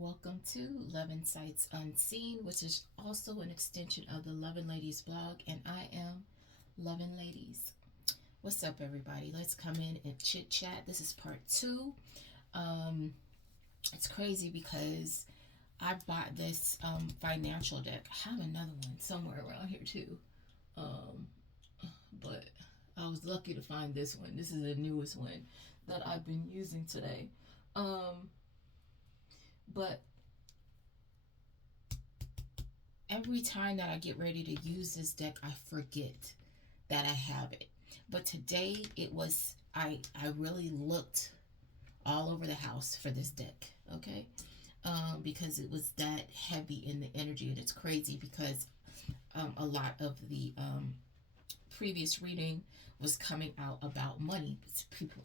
Welcome to Love and Sights Unseen, which is also an extension of the Love and Ladies blog, and I am Love and Ladies. What's up, everybody? Let's come in and chit chat. This is part two. Um, it's crazy because I bought this financial deck. I have another one somewhere around here too, um, but I was lucky to find this one. This is the newest one that I've been using today. Um, but every time that I get ready to use this deck, I forget that I have it. But today it was I really looked all over the house for this deck, okay? Because it was that heavy in the energy, and it's crazy because a lot of the previous reading was coming out about money.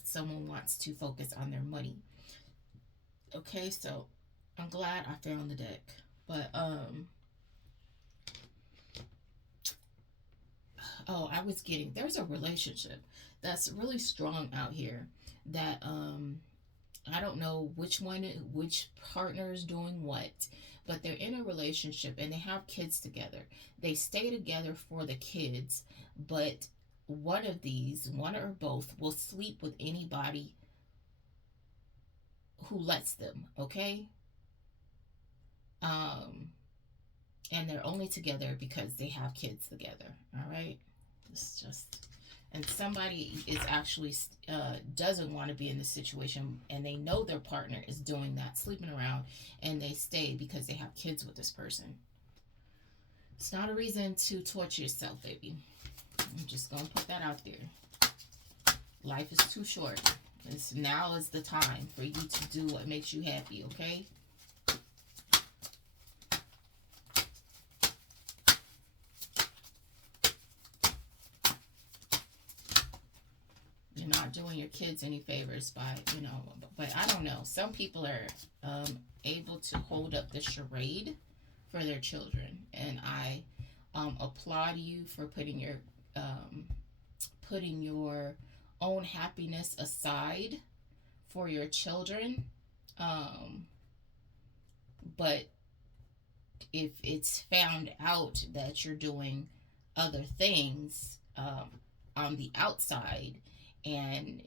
Someone wants to focus on their money. Okay, so I'm glad I found the deck, but oh, I was getting there's a relationship that's really strong out here that I don't know which partner is doing what, but they're in a relationship and they have kids together. They stay together for the kids, but one or both, will sleep with anybody who lets them, okay? Um, and they're only together because they have kids together, all right? It's just, and somebody is actually doesn't want to be in this situation, and they know their partner is doing that, sleeping around, and they stay because they have kids with this person. It's not a reason to torture yourself, baby. I'm just gonna put that out there. Life is too short. Now is the time for you to do what makes you happy, okay? You're not doing your kids any favors by, but I don't know. Some people are able to hold up the charade for their children, and I applaud you for putting your own happiness aside for your children. Um, but if it's found out that you're doing other things on the outside, and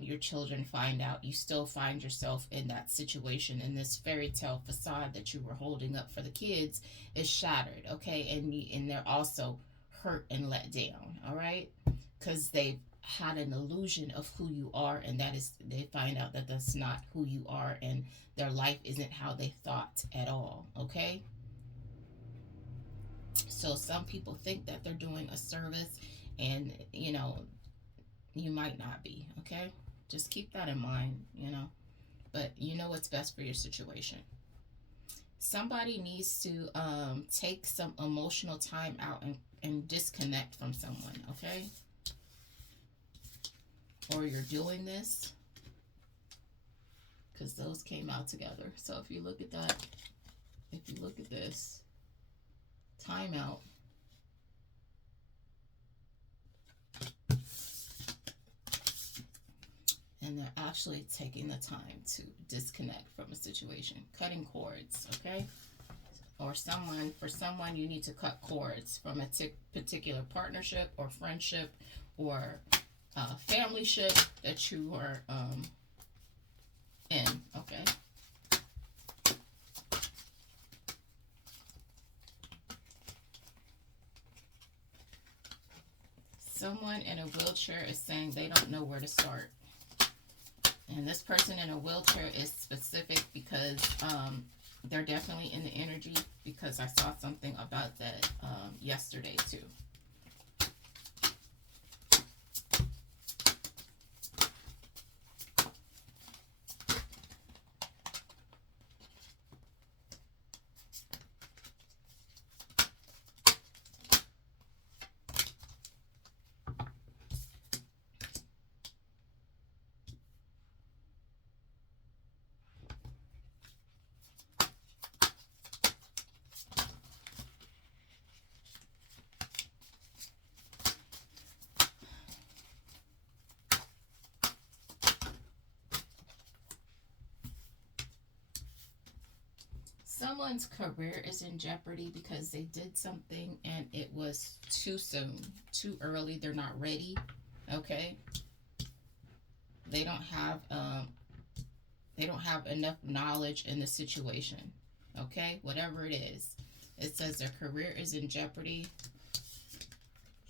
your children find out, you still find yourself in that situation, and this fairy tale facade that you were holding up for the kids is shattered, okay? And they're also hurt and let down, all right? Because they've had an illusion of who you are, and that is, they find out that that's not who you are, and their life isn't how they thought at all, okay? So some people think that they're doing a service, and you might not be, okay? Just keep that in mind. But you know what's best for your situation. Somebody needs to take some emotional time out and disconnect from someone, okay? Or you're doing this, because those came out together. So if you look at that, if you look at this, timeout. And they're actually taking the time to disconnect from a situation, cutting cords, okay? Or for someone, you need to cut cords from a particular partnership or friendship or family ship that you are in, okay? Someone in a wheelchair is saying they don't know where to start. And this person in a wheelchair is specific because they're definitely in the energy, because I saw something about that yesterday too. Someone's career is in jeopardy because they did something and it was too soon, too early. They're not ready. Okay, they don't have they don't have enough knowledge in the situation. Okay, whatever it is, it says their career is in jeopardy.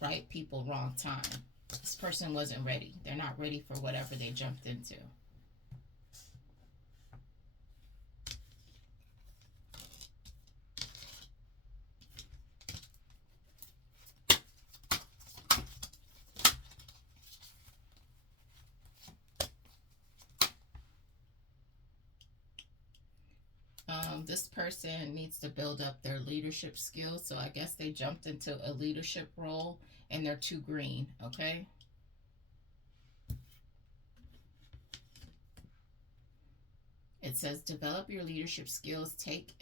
Right people, wrong time. This person wasn't ready. They're not ready for whatever they jumped into. This person needs to build up their leadership skills. So I guess they jumped into a leadership role and they're too green. Okay. It says develop your leadership skills, take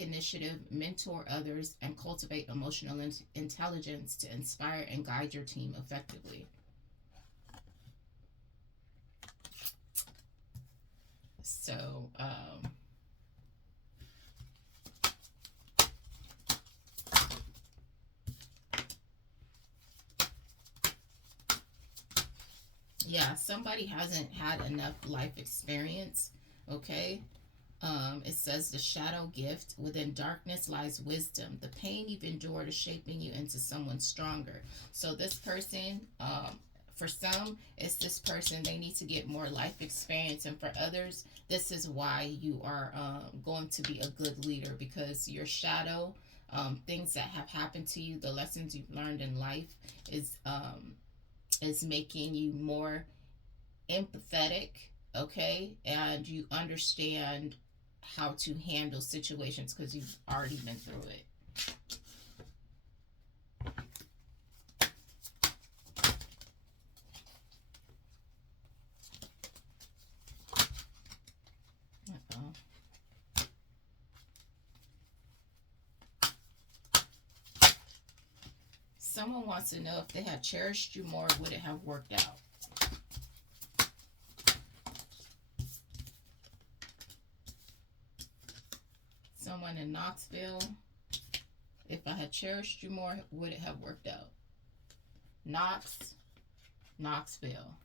initiative, mentor others, and cultivate emotional intelligence to inspire and guide your team effectively. So, yeah, somebody hasn't had enough life experience. Okay. It says the shadow gift within darkness lies wisdom. The pain you've endured is shaping you into someone stronger. So this person, for some, it's this person. They need to get more life experience, and for others, this is why you are going to be a good leader because your shadow, things that have happened to you, the lessons you've learned in life, is making you more empathetic, okay, and you understand how to handle situations because you've already been through it. Uh-oh. Someone wants to know if they had cherished you more, would it have worked out? Someone in Knoxville, if I had cherished you more, would it have worked out? Knoxville.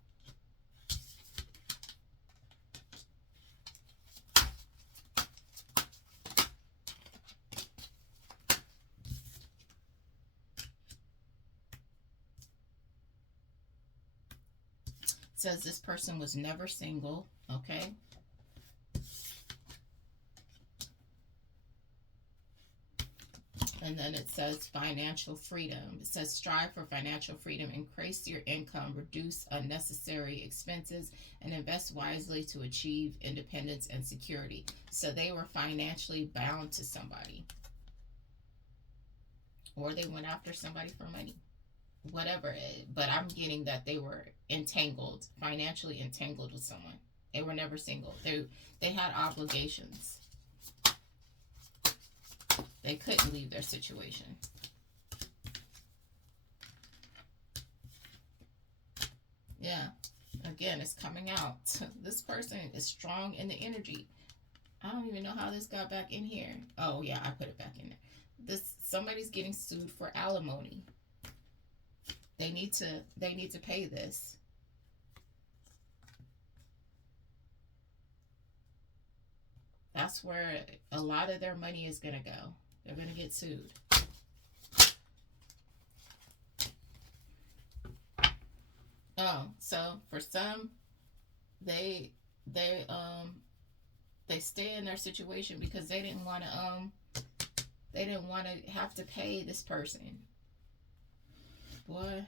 It says this person was never single, okay? And then it says financial freedom. It says strive for financial freedom, increase your income, reduce unnecessary expenses, and invest wisely to achieve independence and security. So they were financially bound to somebody, or they went after somebody for money, whatever. But I'm getting that they were entangled, financially entangled with someone. They were never single. They had obligations. They couldn't leave their situation. Yeah. Again, it's coming out. This person is strong in the energy. I don't even know how this got back in here. Oh yeah, I put it back in there. Somebody's getting sued for alimony. They need to pay this. That's where a lot of their money is going to go. They're going to get sued. Oh, so for some, they they they stay in their situation because they didn't want to have to pay this person. Boy.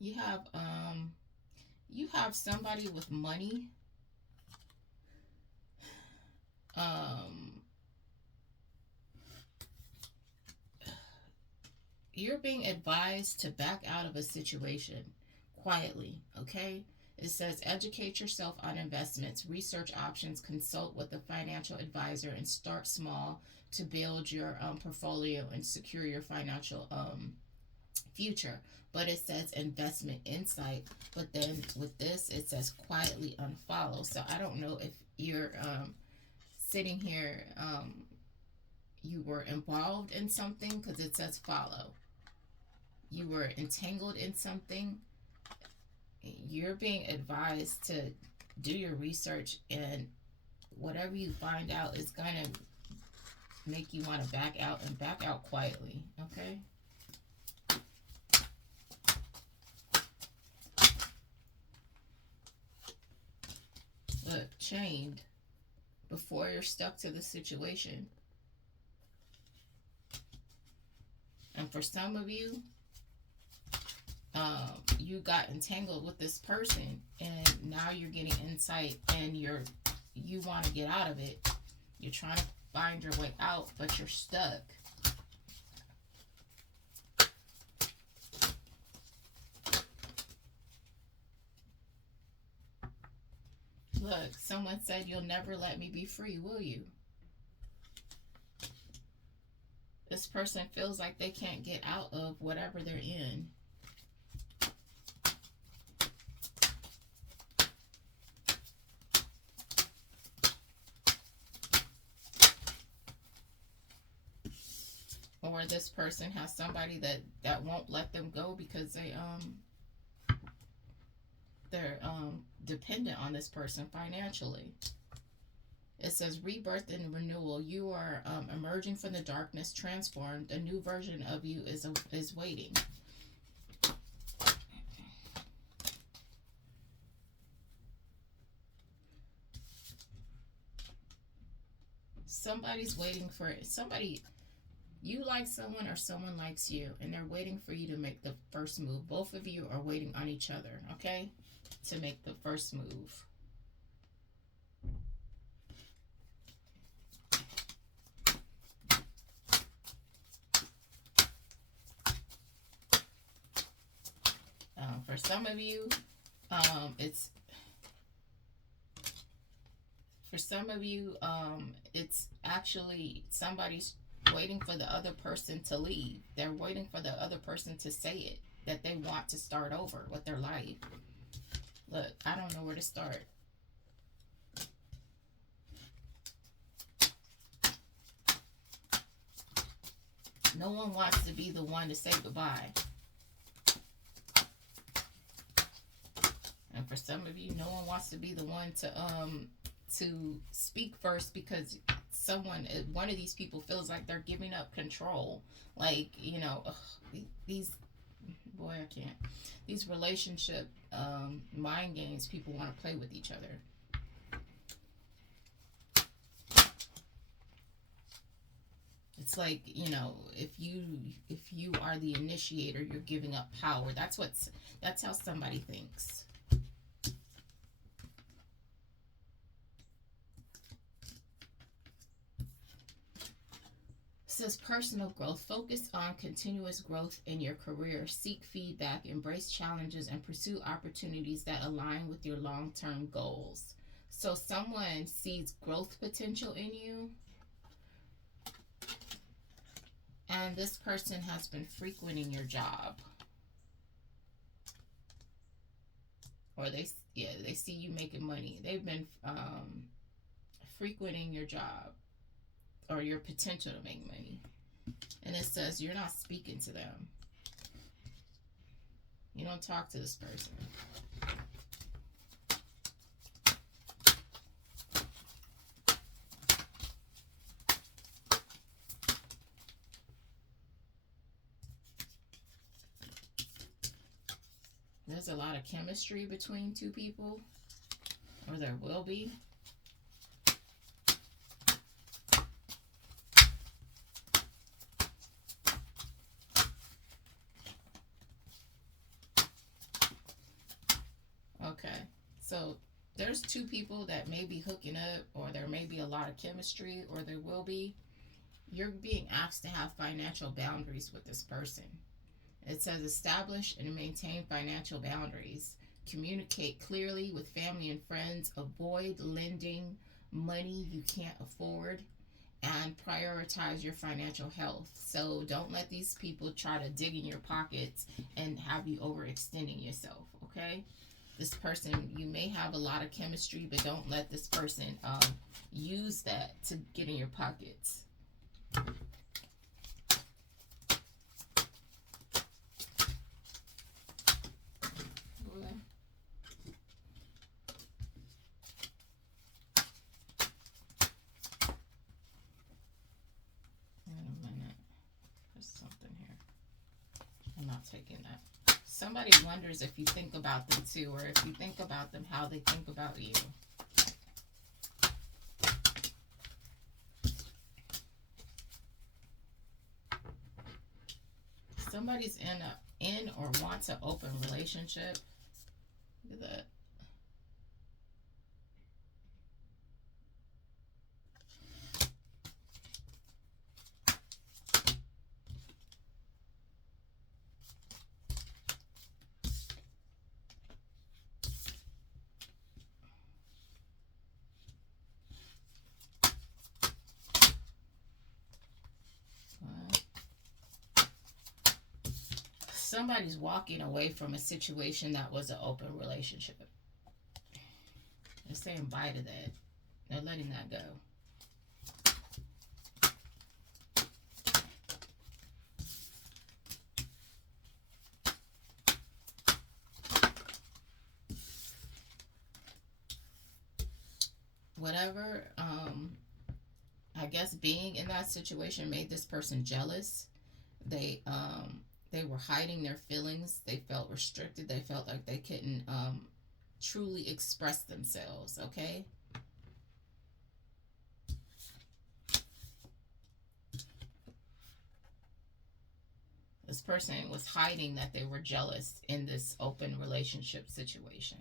You have you have somebody with money. Um you're being advised to back out of a situation quietly, okay? It says educate yourself on investments, research options, consult with a financial advisor, and start small to build your portfolio and secure your financial future. But it says investment insight. But then with this, it says quietly unfollow. So I don't know if you're sitting here, you were involved in something because it says follow. You were entangled in something. You're being advised to do your research, and whatever you find out is going to make you want to back out, and back out quietly. Okay. Look, chained. Before you're stuck to the situation. And for some of you, you got entangled with this person, and now you're getting insight, and you want to get out of it. You're trying to find your way out, but you're stuck. Look, someone said, you'll never let me be free, will you? This person feels like they can't get out of whatever they're in. Or this person has somebody that won't let them go because they're dependent on this person financially. It says rebirth and renewal. You are emerging from the darkness, transformed. A new version of you is waiting. Somebody's waiting for somebody. You like someone or someone likes you, and they're waiting for you to make the first move. Both of you are waiting on each other, okay, to make the first move. For some of you, it's it's actually somebody's waiting for the other person to leave. They're waiting for the other person to say it, that they want to start over with their life. Look, I don't know where to start. No one wants to be the one to say goodbye. And for some of you, no one wants to be the one to speak first, because one of these people feels like they're giving up control. Like, these, boy, I can't. These relationship mind games people want to play with each other. It's like, if you are the initiator, you're giving up power. That's how somebody thinks. It says personal growth. Focus on continuous growth in your career. Seek feedback, embrace challenges, and pursue opportunities that align with your long-term goals. So someone sees growth potential in you, and this person has been frequenting your job. Or they see you making money. They've been frequenting your job or your potential to make money. And it says you're not speaking to them. You don't talk to this person. There's a lot of chemistry between two people, or there will be. Okay, so there's two people that may be hooking up, or there may be a lot of chemistry, or there will be. You're being asked to have financial boundaries with this person. It says establish and maintain financial boundaries. Communicate clearly with family and friends. Avoid lending money you can't afford, and prioritize your financial health. So don't let these people try to dig in your pockets and have you overextending yourself, okay? This person, you may have a lot of chemistry, but don't let this person use that to get in your pockets. I'm not taking that. Somebody wonders if you think about them too, or if you think about them, how they think about you. Somebody's in or wants an open relationship. Look at that. Somebody's walking away from a situation that was an open relationship. They're saying bye to that. They're letting that go. Whatever, I guess being in that situation made this person jealous. They were hiding their feelings. They felt restricted. They felt like they couldn't truly express themselves, okay? This person was hiding that they were jealous in this open relationship situation.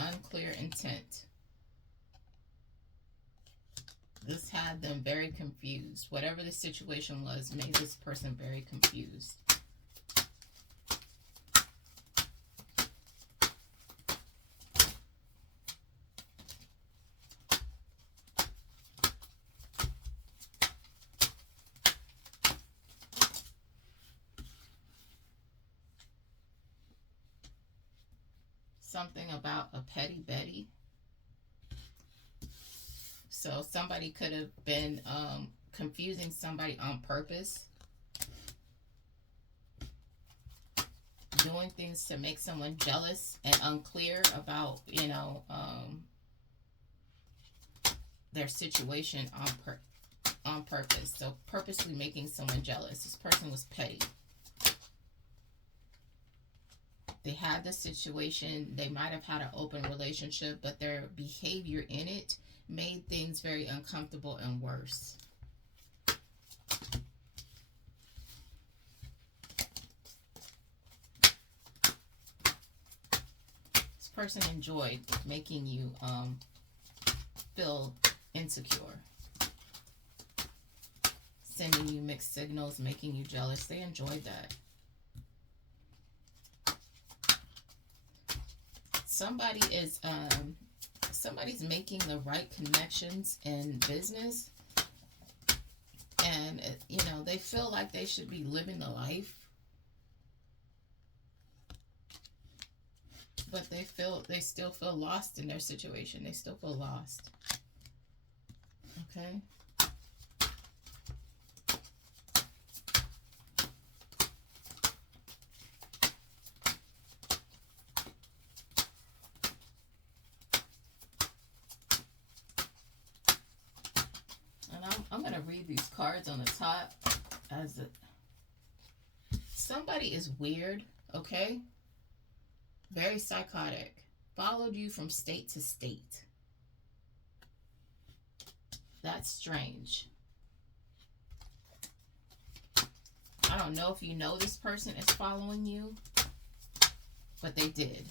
Unclear intent. This had them very confused. Whatever the situation was made this person very confused. Something about a petty Betty. So somebody could have been confusing somebody on purpose. Doing things to make someone jealous and unclear about, their situation on purpose. So purposely making someone jealous. This person was petty. They had the situation. They might have had an open relationship, but their behavior in it made things very uncomfortable and worse. This person enjoyed making you feel insecure, sending you mixed signals, making you jealous. They enjoyed that. Somebody's making the right connections in business, and they feel like they should be living the life, but they still feel lost in their situation. They still feel lost. Okay. I'm going to read these cards on the top as somebody is weird, okay? Very psychotic. Followed you from state to state. That's strange. I don't know if you know this person is following you, but they did.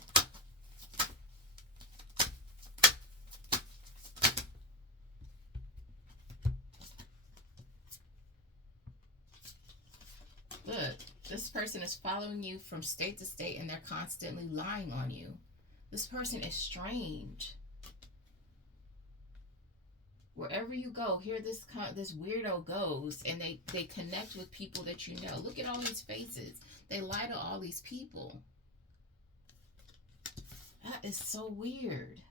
This person is following you from state to state and they're constantly lying on you. This person is strange. Wherever you go, here this weirdo goes, and they connect with people that you know. Look at all these faces. They lie to all these people. That is so weird.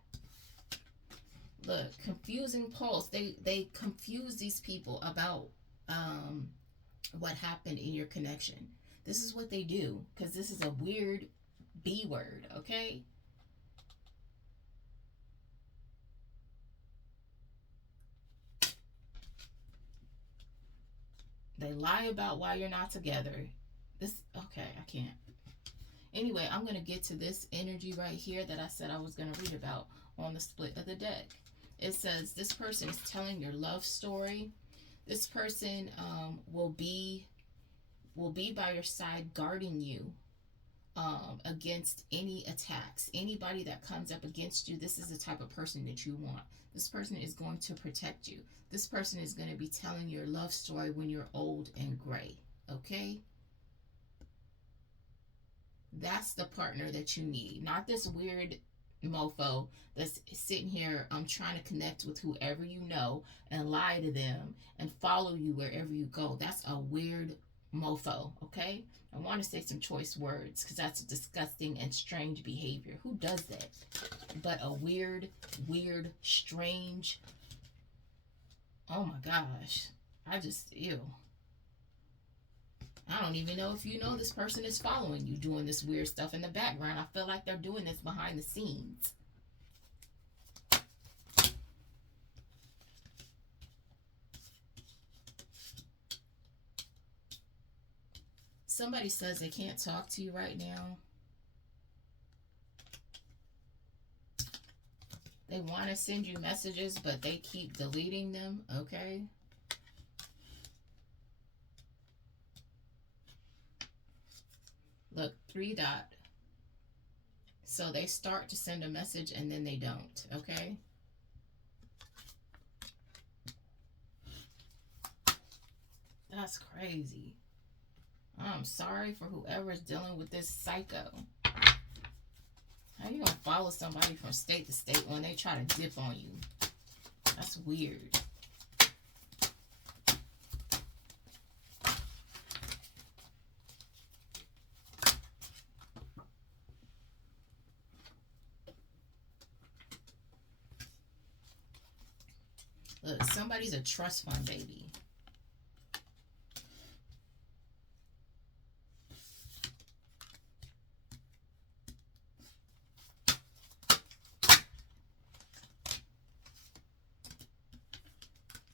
Look, confusing pulse. They confuse these people about what happened in your connection. This is what they do, because this is a weird B word, okay? They lie about why you're not together. Okay, I can't. Anyway, I'm going to get to this energy right here that I said I was going to read about on the split of the deck. It says this person is telling your love story. This person will be by your side, guarding you against any attacks. Anybody that comes up against you, this is the type of person that you want. This person is going to protect you. This person is going to be telling your love story when you're old and gray. Okay? That's the partner that you need. Not this weird mofo that's sitting here trying to connect with whoever you know and lie to them and follow you wherever you go. That's a weird mofo, okay? I want to say some choice words because that's disgusting and strange behavior. Who does that? But a weird, strange. Oh my gosh. Ew. I don't even know if you know this person is following you, doing this weird stuff in the background. I feel like they're doing this behind the scenes. Somebody says they can't talk to you right now. They want to send you messages, but they keep deleting them, okay? Look, 3 dot. So they start to send a message and then they don't, okay? That's crazy. I'm sorry for whoever is dealing with this psycho. How you gonna follow somebody from state to state when they try to dip on you? That's weird. Look, somebody's a trust fund baby.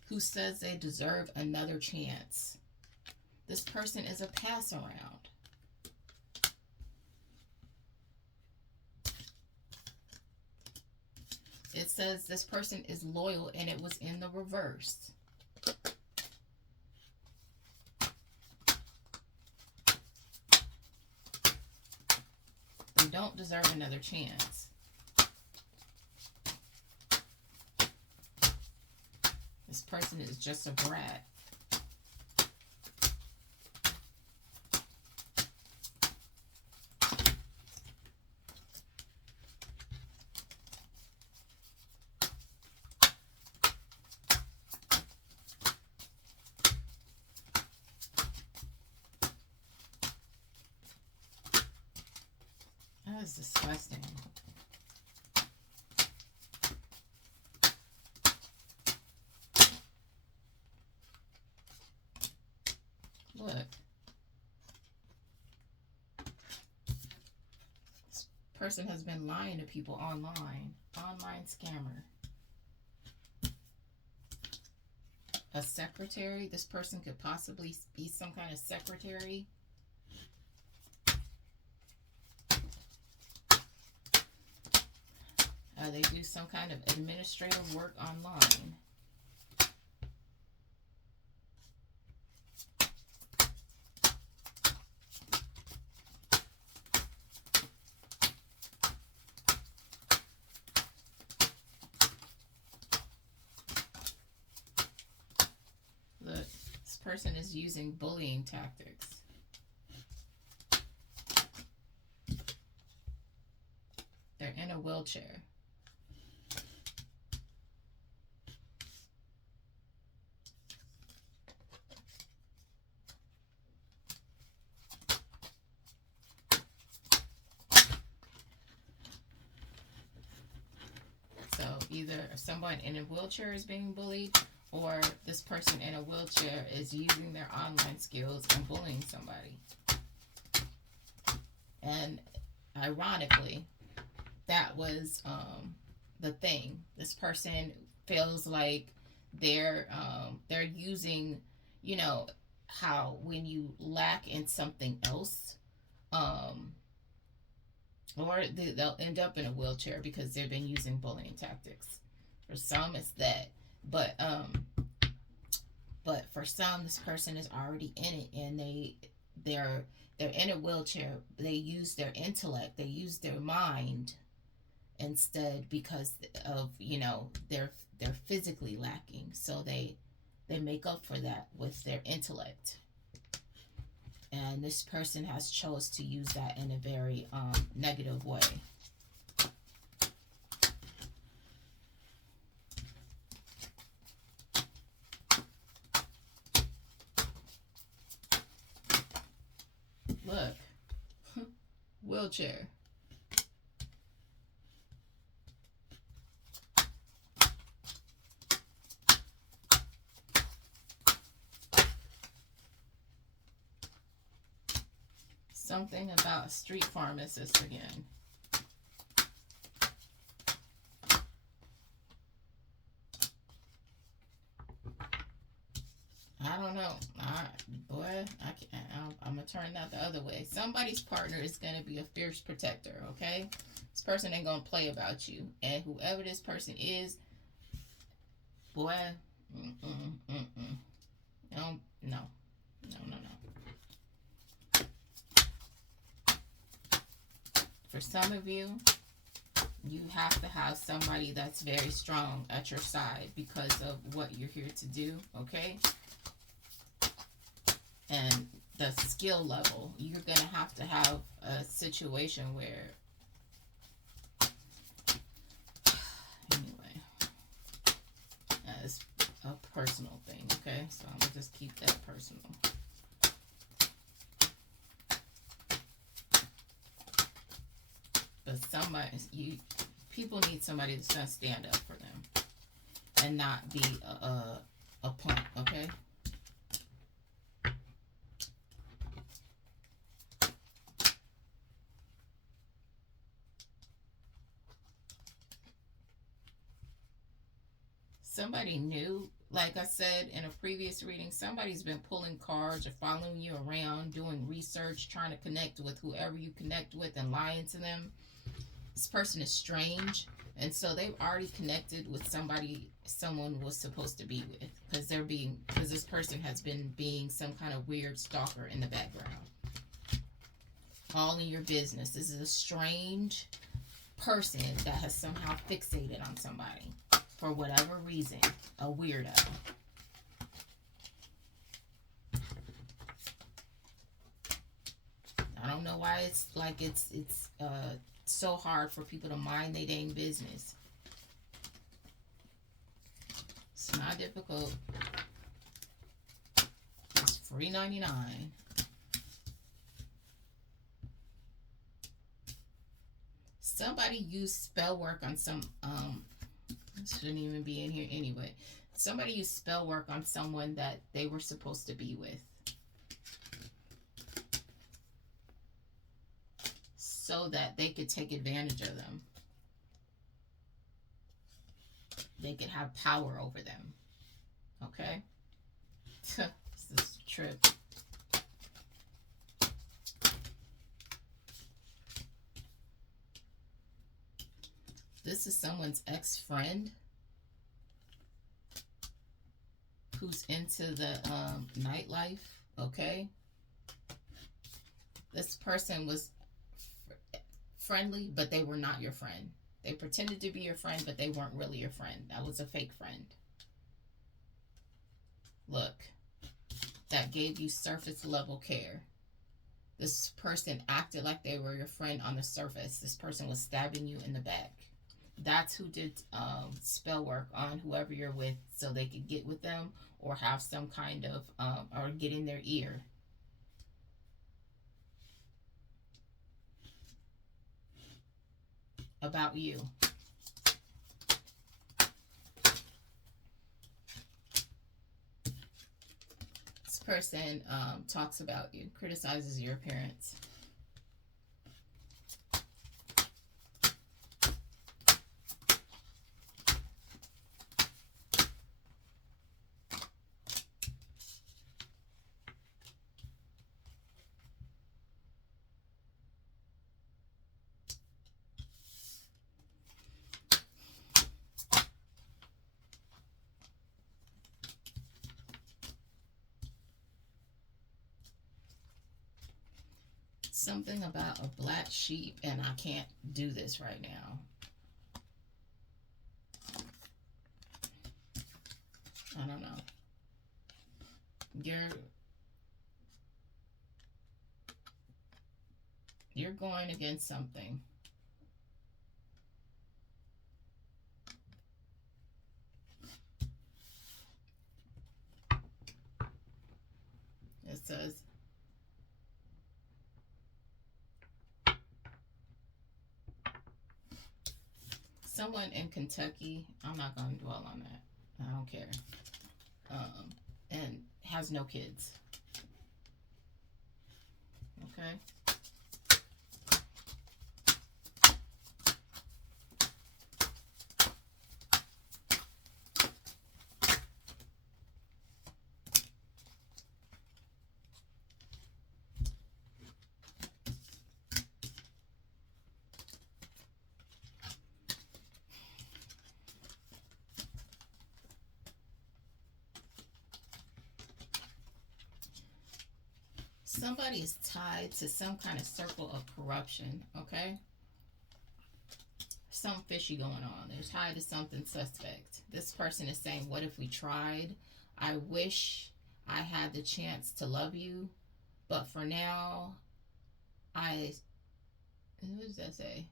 Who says they deserve another chance. This person is a pass around. It says this person is loyal and it was in the reverse. They don't deserve another chance. This person is just a brat. That is disgusting. Look. This person has been lying to people online. Online scammer. A secretary. This person could possibly be some kind of secretary. They do some kind of administrative work online. Look, this person is using bullying tactics. wheelchair. So either someone in a wheelchair is being bullied, or this person in a wheelchair is using their online skills and bullying somebody. And ironically, that was the thing. This person feels like they're using, you know, how when you lack in something else, um, or they'll end up in a wheelchair because they've been using bullying tactics. For some, it's that, but for some, this person is already in it, and they're in a wheelchair. They use their intellect, they use their mind instead, because of, they're physically lacking, so they make up for that with their intellect. And this person has chose to use that in a very negative way. Look, wheelchair. Something about street pharmacist again. I don't know. I'm gonna turn that the other way. Somebody's partner is gonna be a fierce protector. Okay, this person ain't gonna play about you, and whoever this person is, boy, no, no, no, no, no. For some of you, you have to have somebody that's very strong at your side because of what you're here to do, okay? And the skill level, you're going to have a situation where, anyway, that's a personal thing, okay? So I'm going to just keep that personal. But people need somebody that's going to stand up for them and not be a punk, okay? Somebody new, like I said in a previous reading, somebody's been pulling cards or following you around, doing research, trying to connect with whoever you connect with and lying to them. This person is strange, and so they've already connected with someone was supposed to be with, because this person has been being some kind of weird stalker in the background, all in your business. This is a strange person that has somehow fixated on somebody for whatever reason, a weirdo. I don't know why it's so hard for people to mind their dang business. It's not difficult. It's free 99. Somebody used spell work on some shouldn't even be in here anyway. Somebody used spell work on someone that they were supposed to be with, so that they could take advantage of them. They could have power over them. Okay? This is a trip. This is someone's ex-friend who's into the nightlife, okay? This person was friendly, but they were not your friend. They pretended to be your friend, but they weren't really your friend. That was a fake friend. Look, that gave you surface level care. This person acted like they were your friend on the surface. This person was stabbing you in the back. that's who did spell work on whoever you're with so they could get with them or have some kind of or get in their ear about you. This person talks about you, criticizes your appearance. Something about a black sheep, and I can't do this right now. I don't know. You're going against something. It says someone in Kentucky. I'm not going to dwell on that. I don't care. And has no kids. Okay. Somebody is tied to some kind of circle of corruption, okay? Some fishy going on. They're tied to something suspect. This person is saying, what if we tried? I wish I had the chance to love you, but for now, what does that say?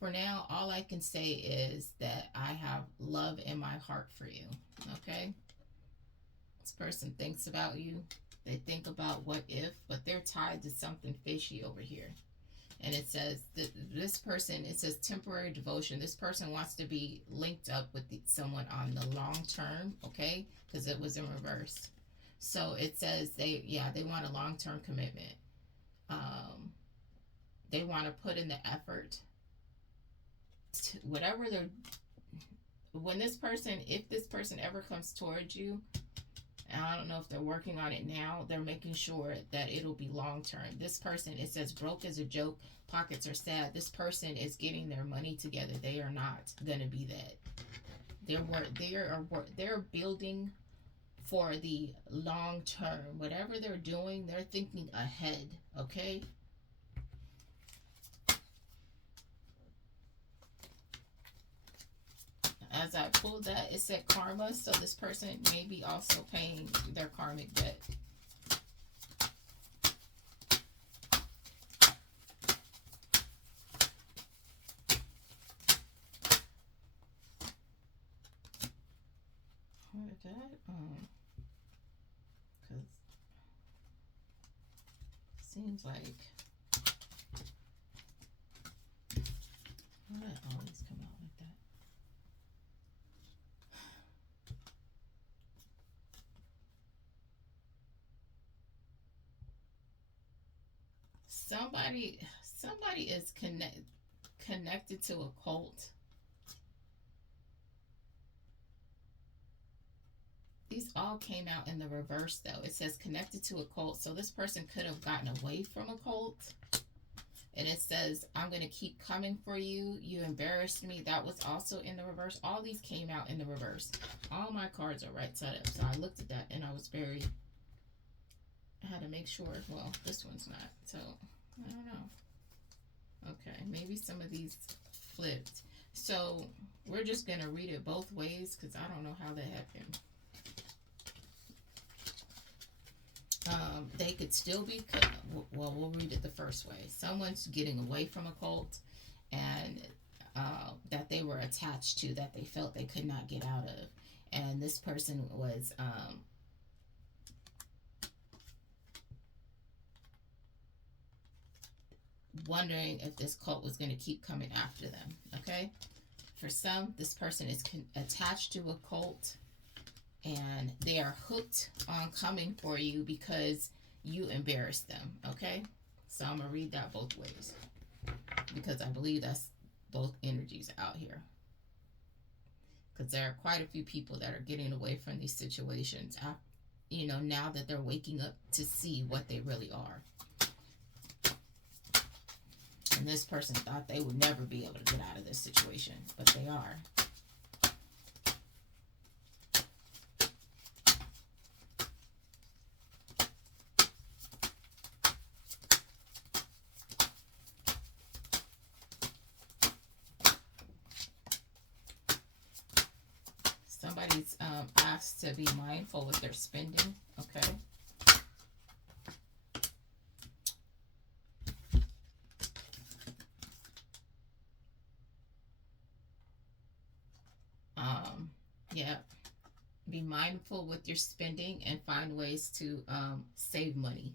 For now, all I can say is that I have love in my heart for you, okay? This person thinks about you. They think about what if, but they're tied to something fishy over here. And it says that this person, it says temporary devotion. This person wants to be linked up with someone on the long term, okay? Because it was in reverse. So it says they want a long-term commitment. They want to put in the effort. Whatever they're, if this person ever comes towards you, and I don't know if they're working on it now, they're making sure that it'll be long term. This person, it says broke as a joke, pockets are sad. This person is getting their money together. They are not gonna be that. They're building for the long term. Whatever they're doing, they're thinking ahead. Okay. As I pulled that, it said karma, so this person may be also paying their karmic debt. What is that? Because seems like why do I always come out like that? Somebody is connected to a cult. These all came out in the reverse though. It says connected to a cult. So this person could have gotten away from a cult. And it says, I'm going to keep coming for you. You embarrassed me. That was also in the reverse. All these came out in the reverse. All my cards are right side up. So I looked at that and I was I had to make sure. Well, this one's not. So I don't know. Okay, maybe some of these flipped. So we're just going to read it both ways because I don't know how that happened. They could still be, well, we'll read it the first way. Someone's getting away from a cult and that attached to that they felt they could not get out of. And this person was wondering if this cult was going to keep coming after them. Okay, for some, this person is attached to a cult, and they are hooked on coming for you because you embarrassed them. Okay, so I'm gonna read that both ways, because I believe that's both energies out here, because there are quite a few people that are getting away from these situations, you know, now that they're waking up to see what they really are. And this person thought they would never be able to get out of this situation, but they are. Somebody's asked to be mindful with their spending. Okay. Yeah. Be mindful with your spending and find ways to save money.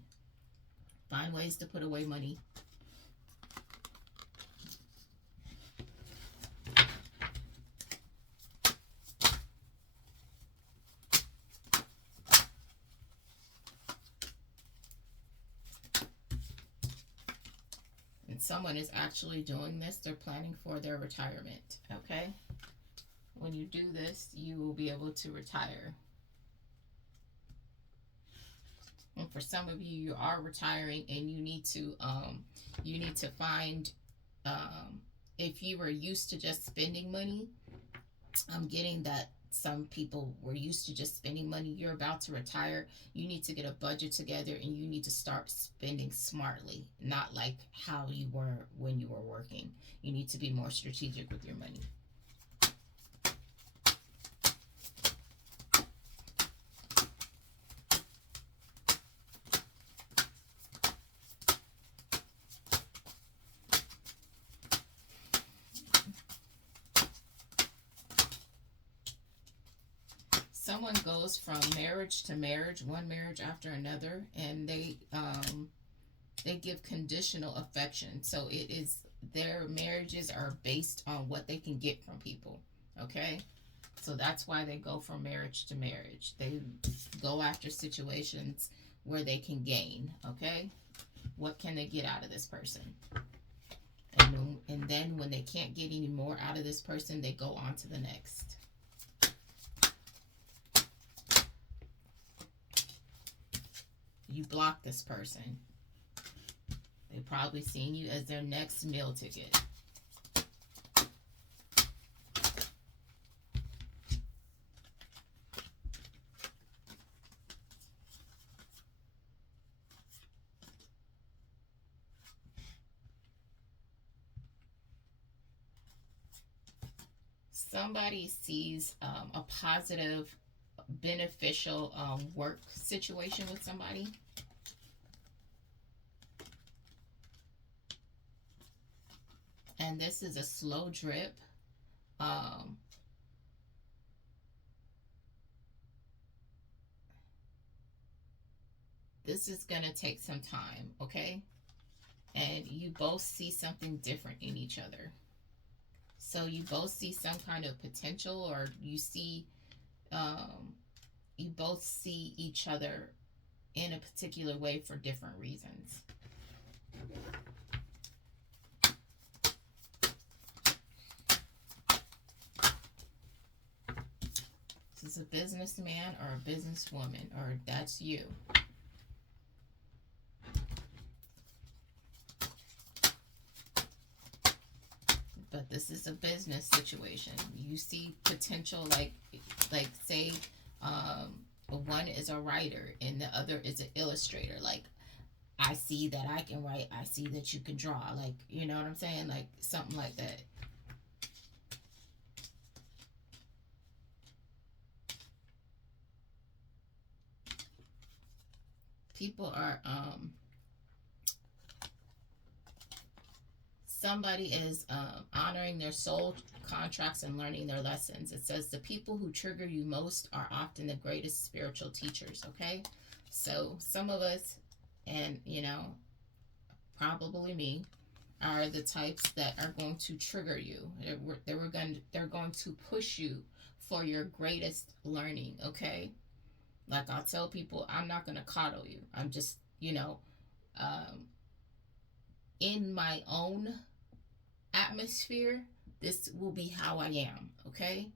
Find ways to put away money. And someone is actually doing this. They're planning for their retirement. Okay. When you do this, you will be able to retire. And for some of you, you are retiring, and you need to find, if you were used to just spending money, I'm getting that some people were used to just spending money. You're about to retire. You need to get a budget together, and you need to start spending smartly, not like how you were when you were working. You need to be more strategic with your money. Someone goes from marriage to marriage, one marriage after another, and they give conditional affection. So it is, their marriages are based on what they can get from people. Okay, so that's why they go from marriage to marriage. They go after situations where they can gain. Okay, what can they get out of this person? And then when they can't get any more out of this person, they go on to the next. You block this person. They probably seen you as their next meal ticket. Somebody sees a positive, beneficial work situation with somebody. And this is a slow drip. This is going to take some time, okay? And you both see something different in each other. So you both see some kind of potential, or you see, you both see each other in a particular way for different reasons. This is a businessman or a businesswoman, or that's you. But this is a business situation. You see potential, like say, one is a writer and the other is an illustrator. Like, I see that I can write. I see that you can draw. Like, you know what I'm saying? Like, something like that. People are, somebody is honoring their soul contracts and learning their lessons. It says the people who trigger you most are often the greatest spiritual teachers, okay? So some of us, and probably me, are the types that are going to trigger you. They're going to push you for your greatest learning, okay? Like I'll tell people, I'm not going to coddle you. I'm just, in my own atmosphere, this will be how I am, okay?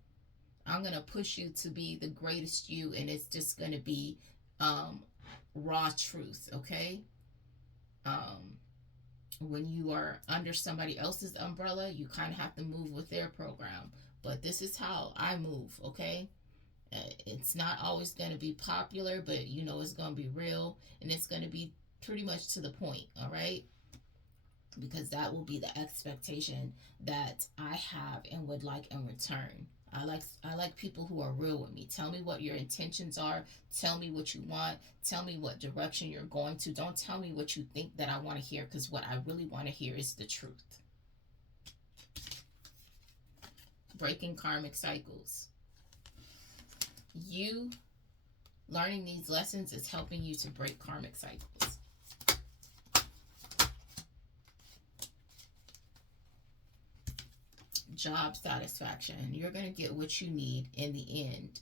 I'm going to push you to be the greatest you, and it's just going to be raw truth, okay? When you are under somebody else's umbrella, you kind of have to move with their program. But this is how I move, okay? It's not always going to be popular, but it's going to be real, and it's going to be pretty much to the point, all right? Because that will be the expectation that I have and would like in return. I like people who are real with me. Tell me what your intentions are. Tell me what you want. Tell me what direction you're going to. Don't tell me what you think that I want to hear, because what I really want to hear is the truth. Breaking karmic cycles. You learning these lessons is helping you to break karmic cycles. Job satisfaction. You're going to get what you need in the end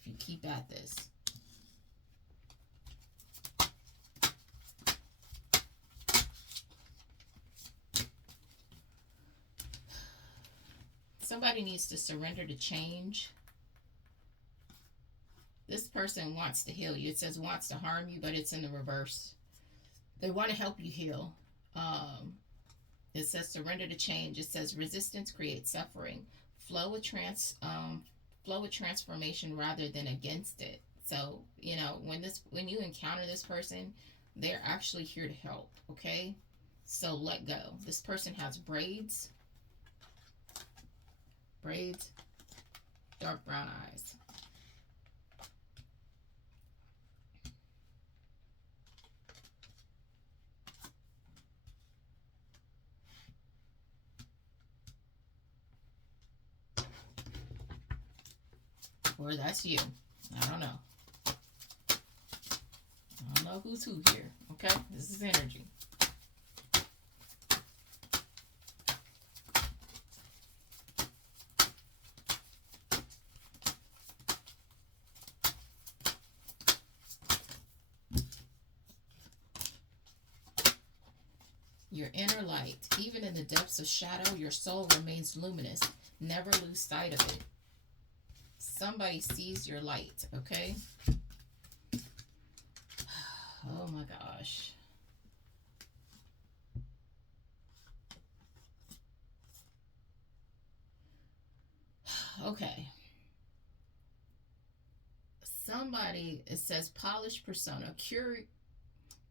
if you keep at this. Somebody needs to surrender to change. This person wants to heal you. It says wants to harm you, but it's in the reverse. They want to help you heal. It says surrender to change. It says resistance creates suffering. Flow with transformation rather than against it. So, when you encounter this person, they're actually here to help, okay? So let go. This person has braids, dark brown eyes. Or that's you. I don't know. I don't know who's who here. Okay? This is energy. Your inner light. Even in the depths of shadow, your soul remains luminous. Never lose sight of it. Somebody sees your light, okay? Oh my gosh. Okay. Somebody, it says polished persona,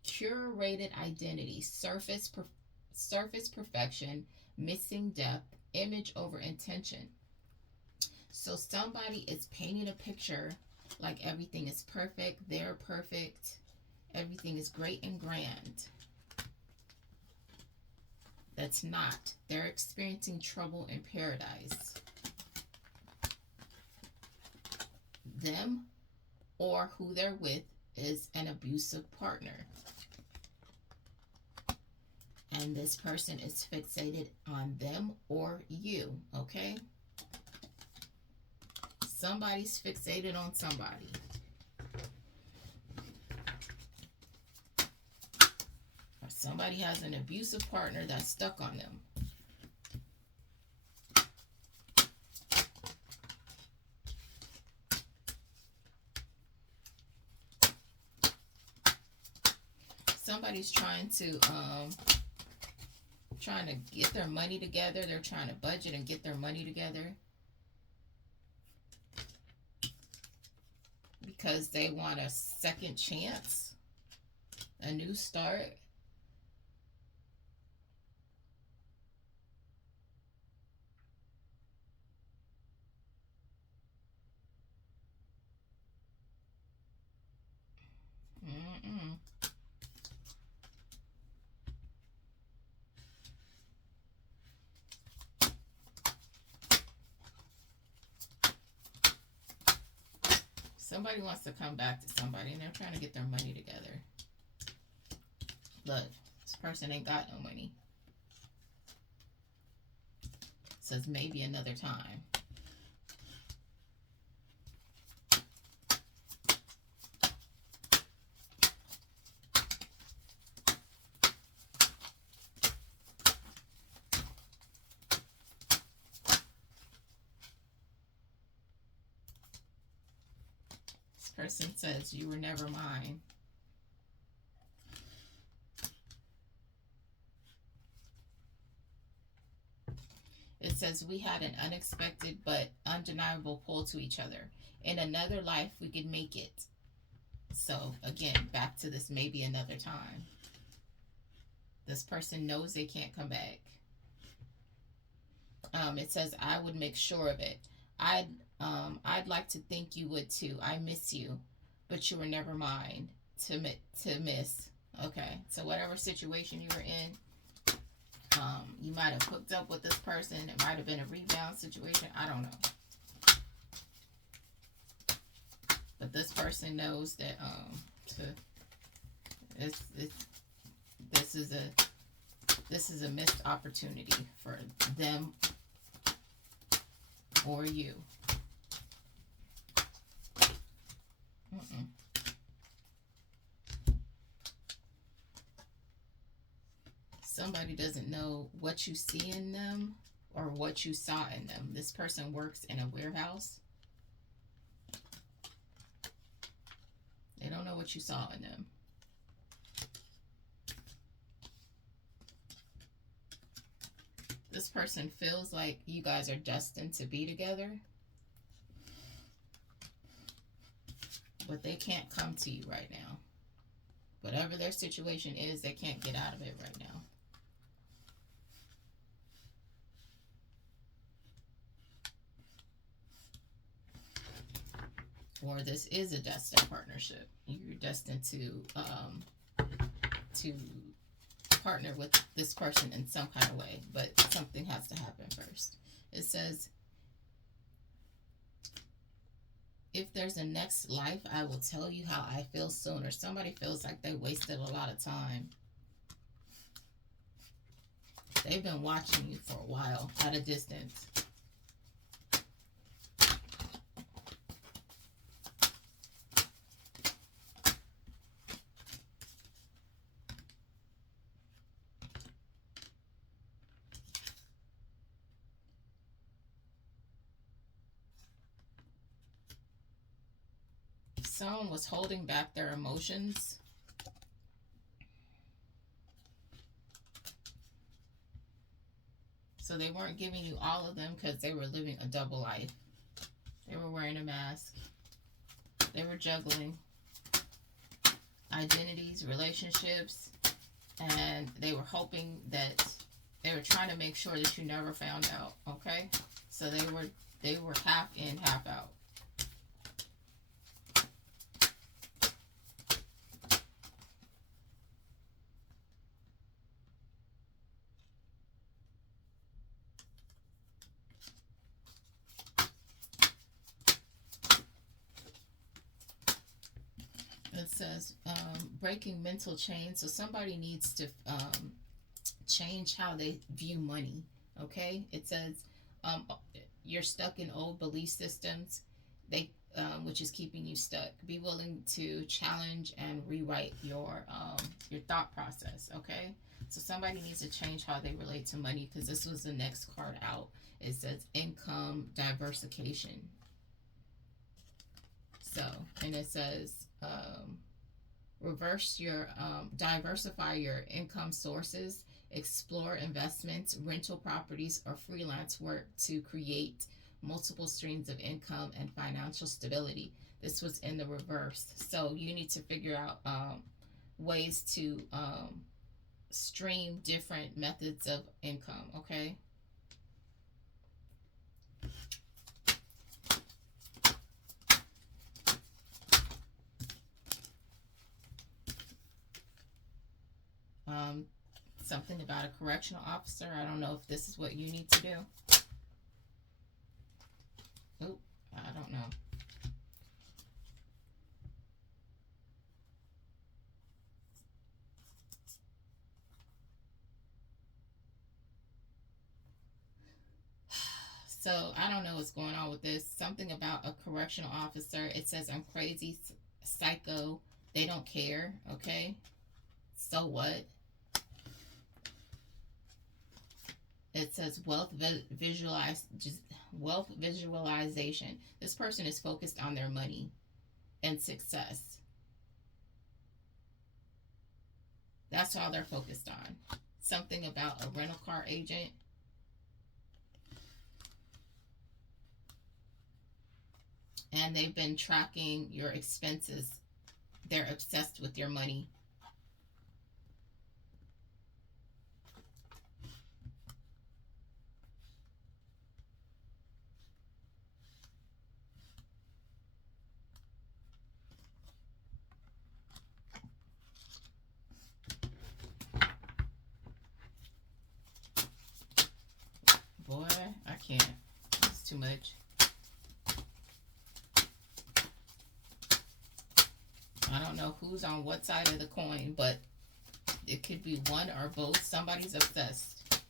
curated identity, surface perfection, missing depth, image over intention. So somebody is painting a picture like everything is perfect, they're perfect, everything is great and grand. That's not. They're experiencing trouble in paradise. Them or who they're with is an abusive partner. And this person is fixated on them or you, okay? Somebody's fixated on somebody. Or somebody has an abusive partner that's stuck on them. Somebody's trying to get their money together. They're trying to budget and get their money together because they want a second chance, a new start. Somebody wants to come back to somebody and they're trying to get their money together. Look, this person ain't got no money. Says maybe another time. This person says you were never mine. It says we had an unexpected but undeniable pull to each other. In another life, we could make it. So again, back to this maybe another time. This person knows they can't come back. It says I would make sure of it. I'd like to think you would too. I miss you, but you were never mine to miss. Okay, so whatever situation you were in, you might have hooked up with this person. It might have been a rebound situation. I don't know. But this person knows that this is a missed opportunity for them or you. Somebody doesn't know what you see in them or what you saw in them. This person works in a warehouse. They don't know what you saw in them. This person feels like you guys are destined to be together, but they can't come to you right now. Whatever their situation is, they can't get out of it right now. Or this is a destined partnership. You're destined to partner with this person in some kind of way, but something has to happen first. It says, if there's a next life, I will tell you how I feel sooner. Somebody feels like they wasted a lot of time. They've been watching you for a while at a distance. Someone was holding back their emotions. So they weren't giving you all of them because they were living a double life. They were wearing a mask. They were juggling identities, relationships, and they were hoping that they were trying to make sure that you never found out. Okay? So they were half in, half out. It says breaking mental chains. So somebody needs to change how they view money. Okay? It says you're stuck in old belief systems, which is keeping you stuck. Be willing to challenge and rewrite your thought process. Okay? So somebody needs to change how they relate to money, because this was the next card out. It says income diversification. So, and it says diversify your income sources, explore investments, rental properties, or freelance work to create multiple streams of income and financial stability. This was in the reverse. So you need to figure out ways to stream different methods of income. Okay? Something about a correctional officer. I don't know if this is what you need to do. Oop, I don't know. So I don't know what's going on with this. Something about a correctional officer. It says I'm crazy, psycho. They don't care. Okay. So what? It says wealth visualization. This person is focused on their money and success. That's all they're focused on. Something about a rental car agent. And they've been tracking your expenses. They're obsessed with your money. Boy, I can't. It's too much. I don't know who's on what side of the coin, but it could be one or both. Somebody's obsessed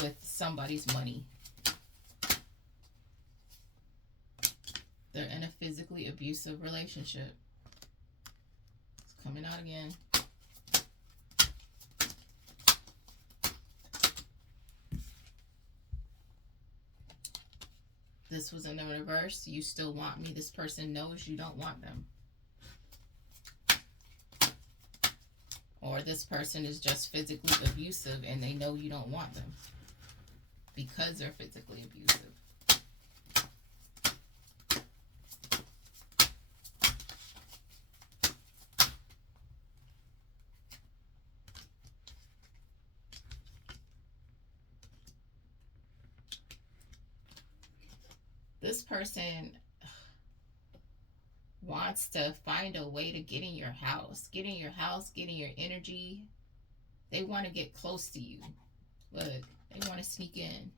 with somebody's money. They're in a physically abusive relationship. It's coming out again. This was in the reverse. You still want me. This person knows you don't want them. Or this person is just physically abusive and they know you don't want them because they're physically abusive. This person wants to find a way to get in your house, get in your energy. They want to get close to you. Look, they want to sneak in.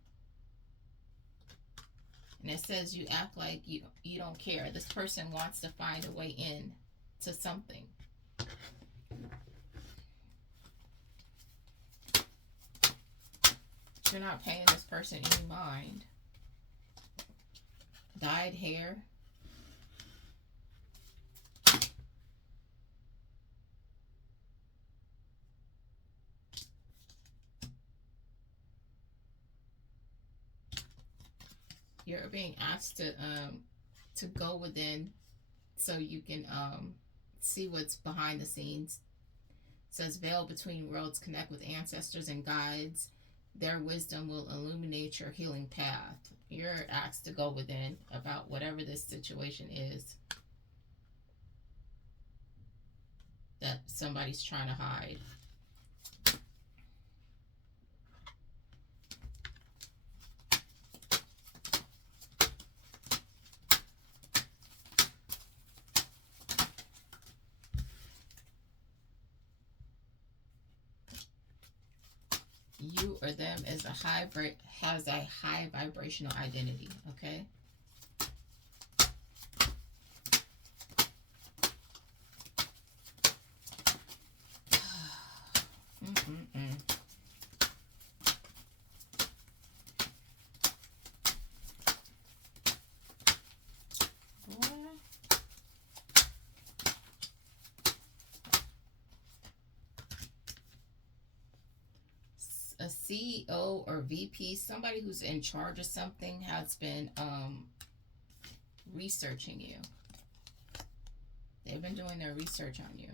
And it says you act like you don't care. This person wants to find a way in to something. You're not paying this person any mind. Dyed hair. You're being asked to go within so you can see what's behind the scenes. It says veil between worlds, connect with ancestors and guides. Their wisdom will illuminate your healing path. You're asked to go within about whatever this situation is that somebody's trying to hide. You or them is has a high vibrational identity, okay? A CEO or VP, somebody who's in charge of something, has been researching you. They've been doing their research on you.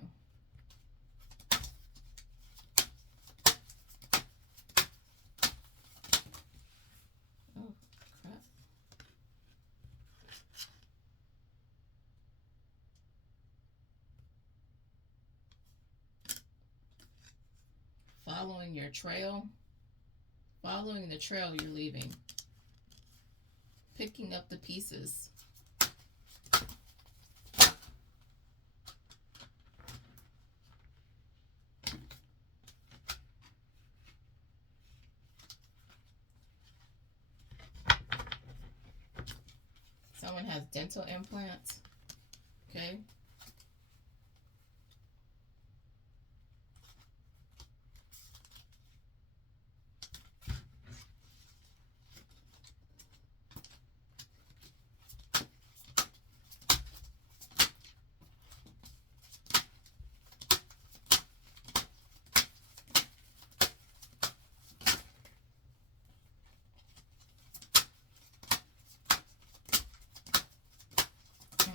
Oh, crap. Following your trail. Following the trail you're leaving. Picking up the pieces. Someone has dental implants. Okay.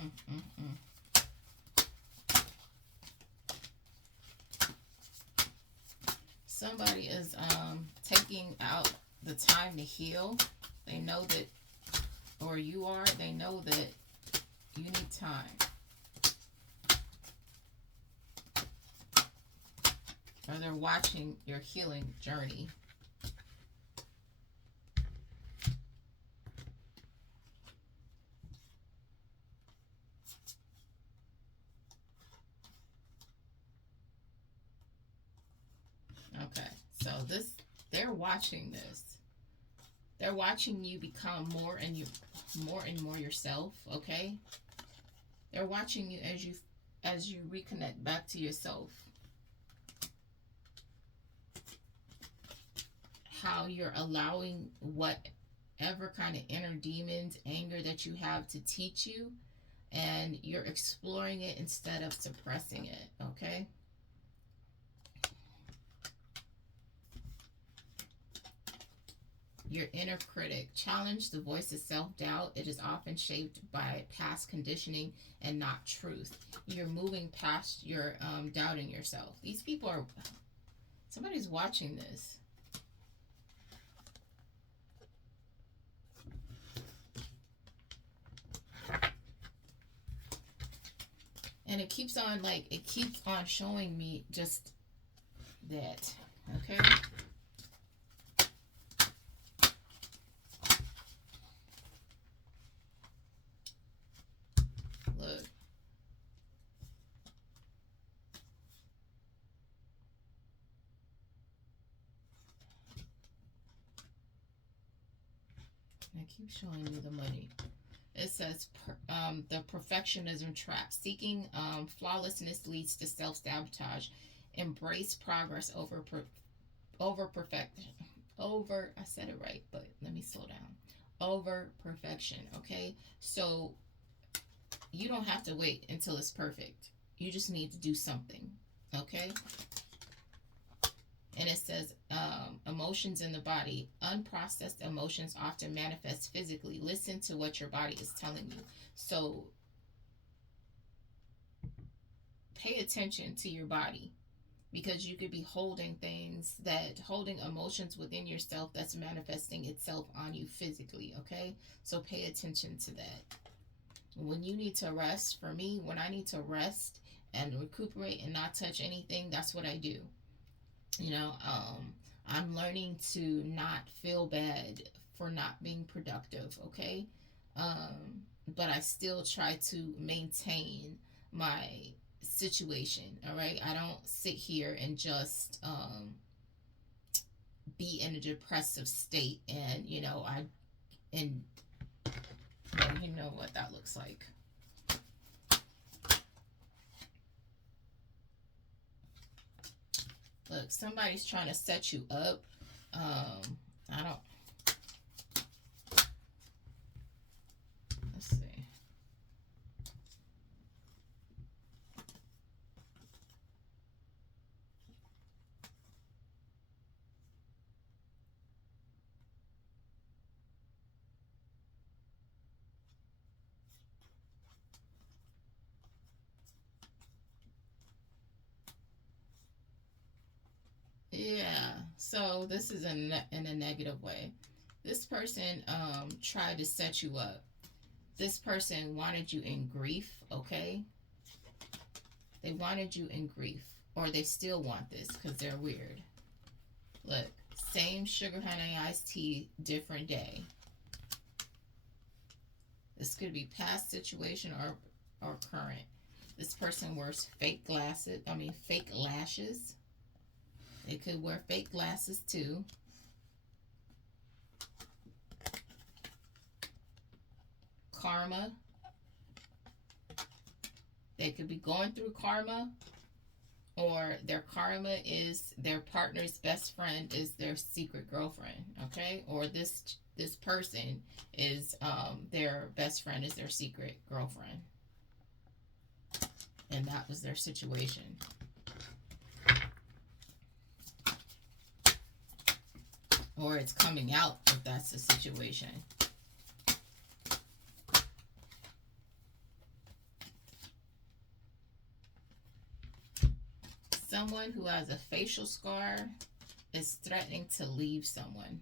Mm. Somebody is taking out the time to heal. They know that, or you are, they know that you need time. Or they're watching your healing journey. Okay, so they're watching this. They're watching you become more and more yourself, okay? They're watching you as you reconnect back to yourself. How you're allowing whatever kind of inner demons, anger that you have to teach you, and you're exploring it instead of suppressing it, okay? Your inner critic. Challenge the voice of self-doubt. It is often shaped by past conditioning and not truth. You're moving past your doubting yourself. These people are... Somebody's watching this. And it keeps on showing me just that, okay? Look. I keep showing you the money. It says the perfectionism trap. Seeking flawlessness leads to self-sabotage. Embrace progress over perfection. I said it right, but let me slow down. Over perfection, okay? So you don't have to wait until it's perfect. You just need to do something, okay? And it says emotions in the body. Unprocessed emotions often manifest physically. Listen to what your body is telling you. So pay attention to your body, because you could be holding emotions within yourself that's manifesting itself on you physically, okay? So pay attention to that. When you need to rest, for me, when I need to rest and recuperate and not touch anything, that's what I do. I'm learning to not feel bad for not being productive, okay? But I still try to maintain my situation, all right? I don't sit here and just be in a depressive state, and you know what that looks like. Look, somebody's trying to set you up. I don't... Let's see. Yeah, so this is in a negative way. This person tried to set you up. This person wanted you in grief, okay? They wanted you in grief. Or they still want this because they're weird. Look, same sugar honey iced tea, different day. This could be past situation or current. This person wears fake lashes. They could wear fake glasses too. Karma. They could be going through karma, or their karma is their partner's best friend is their secret girlfriend, okay? Or this person is their best friend is their secret girlfriend. And that was their situation. Or it's coming out if that's the situation. Someone who has a facial scar is threatening to leave someone.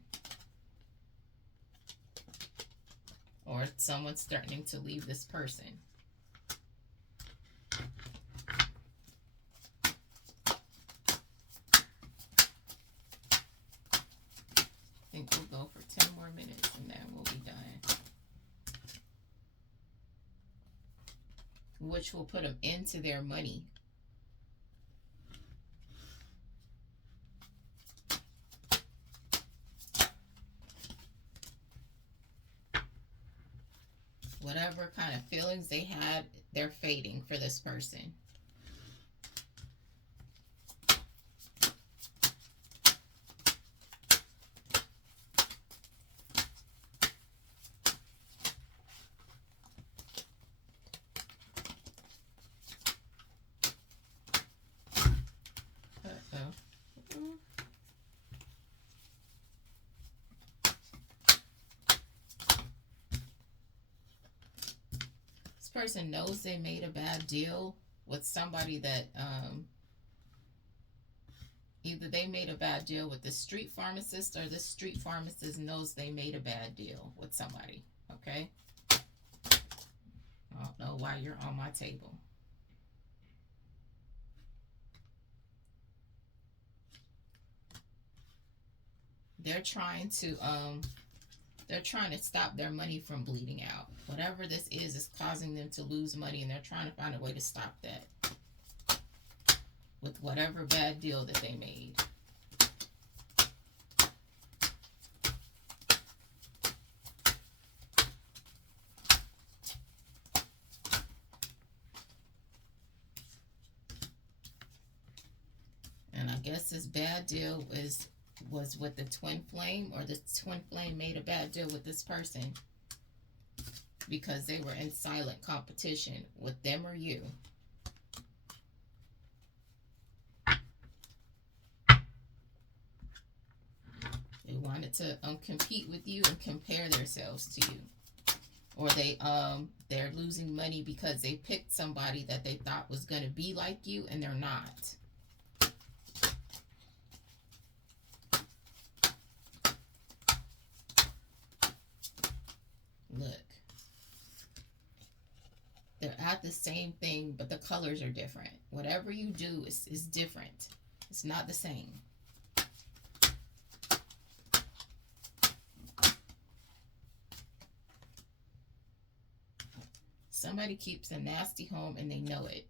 Or someone's threatening to leave this person. I think we'll go for 10 more minutes and then we'll be done. Which will put them into their money. Whatever kind of feelings they had, they're fading for this person. Person knows they made a bad deal with somebody that either they made a bad deal with the street pharmacist or this street pharmacist knows they made a bad deal with somebody. Okay, I don't know why you're on my table. They're trying to stop their money from bleeding out. Whatever this is causing them to lose money, and they're trying to find a way to stop that with whatever bad deal that they made. And I guess this bad deal was with the twin flame, or the twin flame made a bad deal with this person because they were in silent competition with them or you. They wanted to compete with you and compare themselves to you. Or they're losing money because they picked somebody that they thought was going to be like you and they're not. Look. They're at the same thing, but the colors are different. Whatever you do is different. It's not the same. Somebody keeps a nasty home and they know it.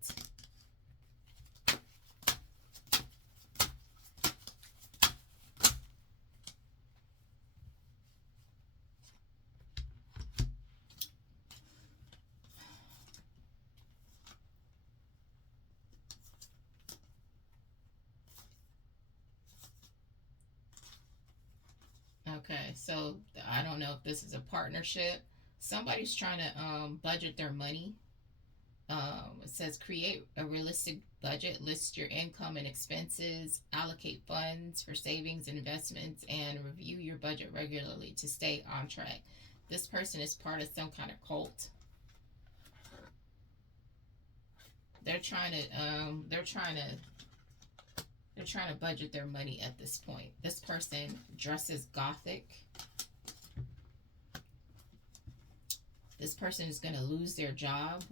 Okay, so I don't know if this is a partnership. Somebody's trying to budget their money. It says create a realistic budget, list your income and expenses, allocate funds for savings and investments, and review your budget regularly to stay on track. This person is part of some kind of cult. They're trying to budget their money at this point. This person dresses gothic. This person is going to lose their job,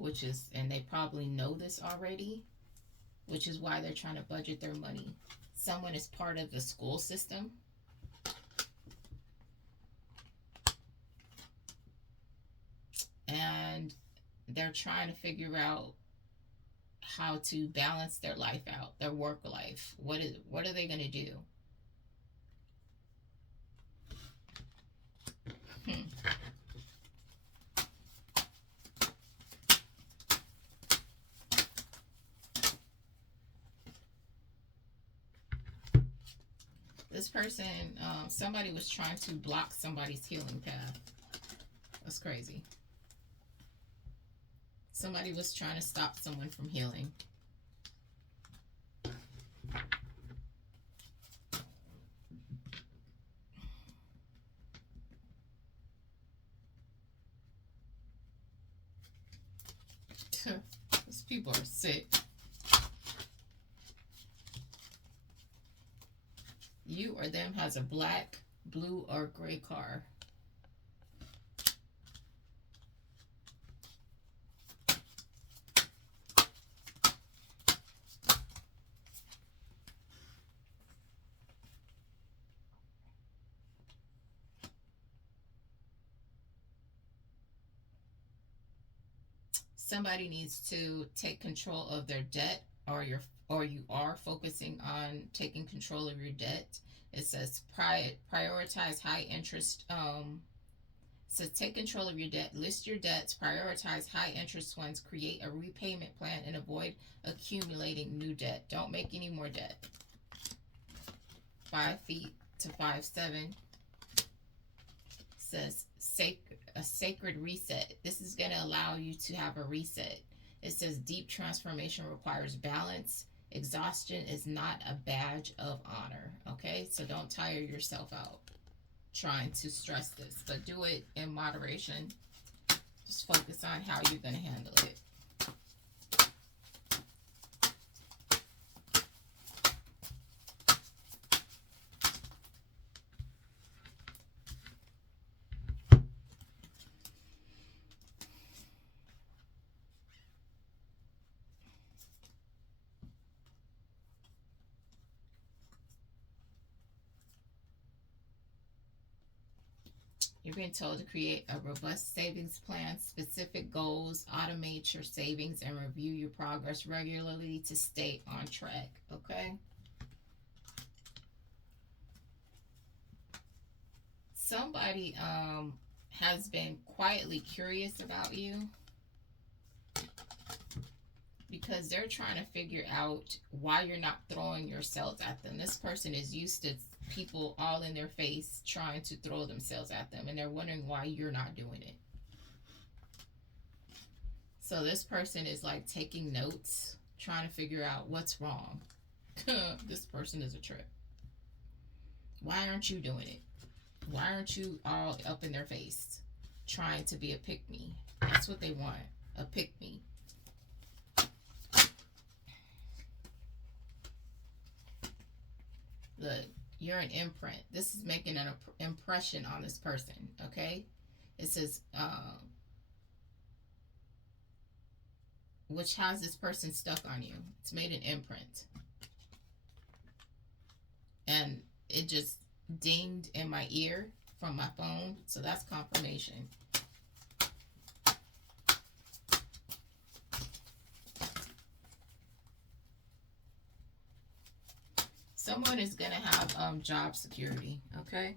and they probably know this already, which is why they're trying to budget their money. Someone is part of the school system. And they're trying to figure out how to balance their life out, their work life. What are they going to do? This person, somebody was trying to block somebody's healing path. That's crazy. Somebody was trying to stop someone from healing. These people are sick. you or them has a black, blue, or gray car. Somebody needs to take control of their debt, or you are focusing on taking control of your debt. It says prioritize high interest. Says take control of your debt, list your debts, prioritize high interest ones, create a repayment plan, and avoid accumulating new debt. Don't make any more debt. 5 feet to 5'7" says a sacred reset. This is going to allow you to have a reset. It says deep transformation requires balance. Exhaustion is not a badge of honor. Okay, so don't tire yourself out trying to stress this, but do it in moderation. Just focus on how you're going to handle it. You're being told to create a robust savings plan, specific goals, automate your savings, and review your progress regularly to stay on track. Okay? Somebody has been quietly curious about you because they're trying to figure out why you're not throwing yourselves at them. This person is used to people all in their face trying to throw themselves at them, and they're wondering why you're not doing it. So this person is like taking notes, trying to figure out what's wrong. This person is a trip. Why aren't you doing it? Why aren't you all up in their face trying to be a pick-me? That's what they want, a pick-me. Look, you're an imprint. This is making an impression on this person, okay? It says, which has this person stuck on you. It's made an imprint. And it just dinged in my ear from my phone, so that's confirmation. Someone is going to have job security, okay?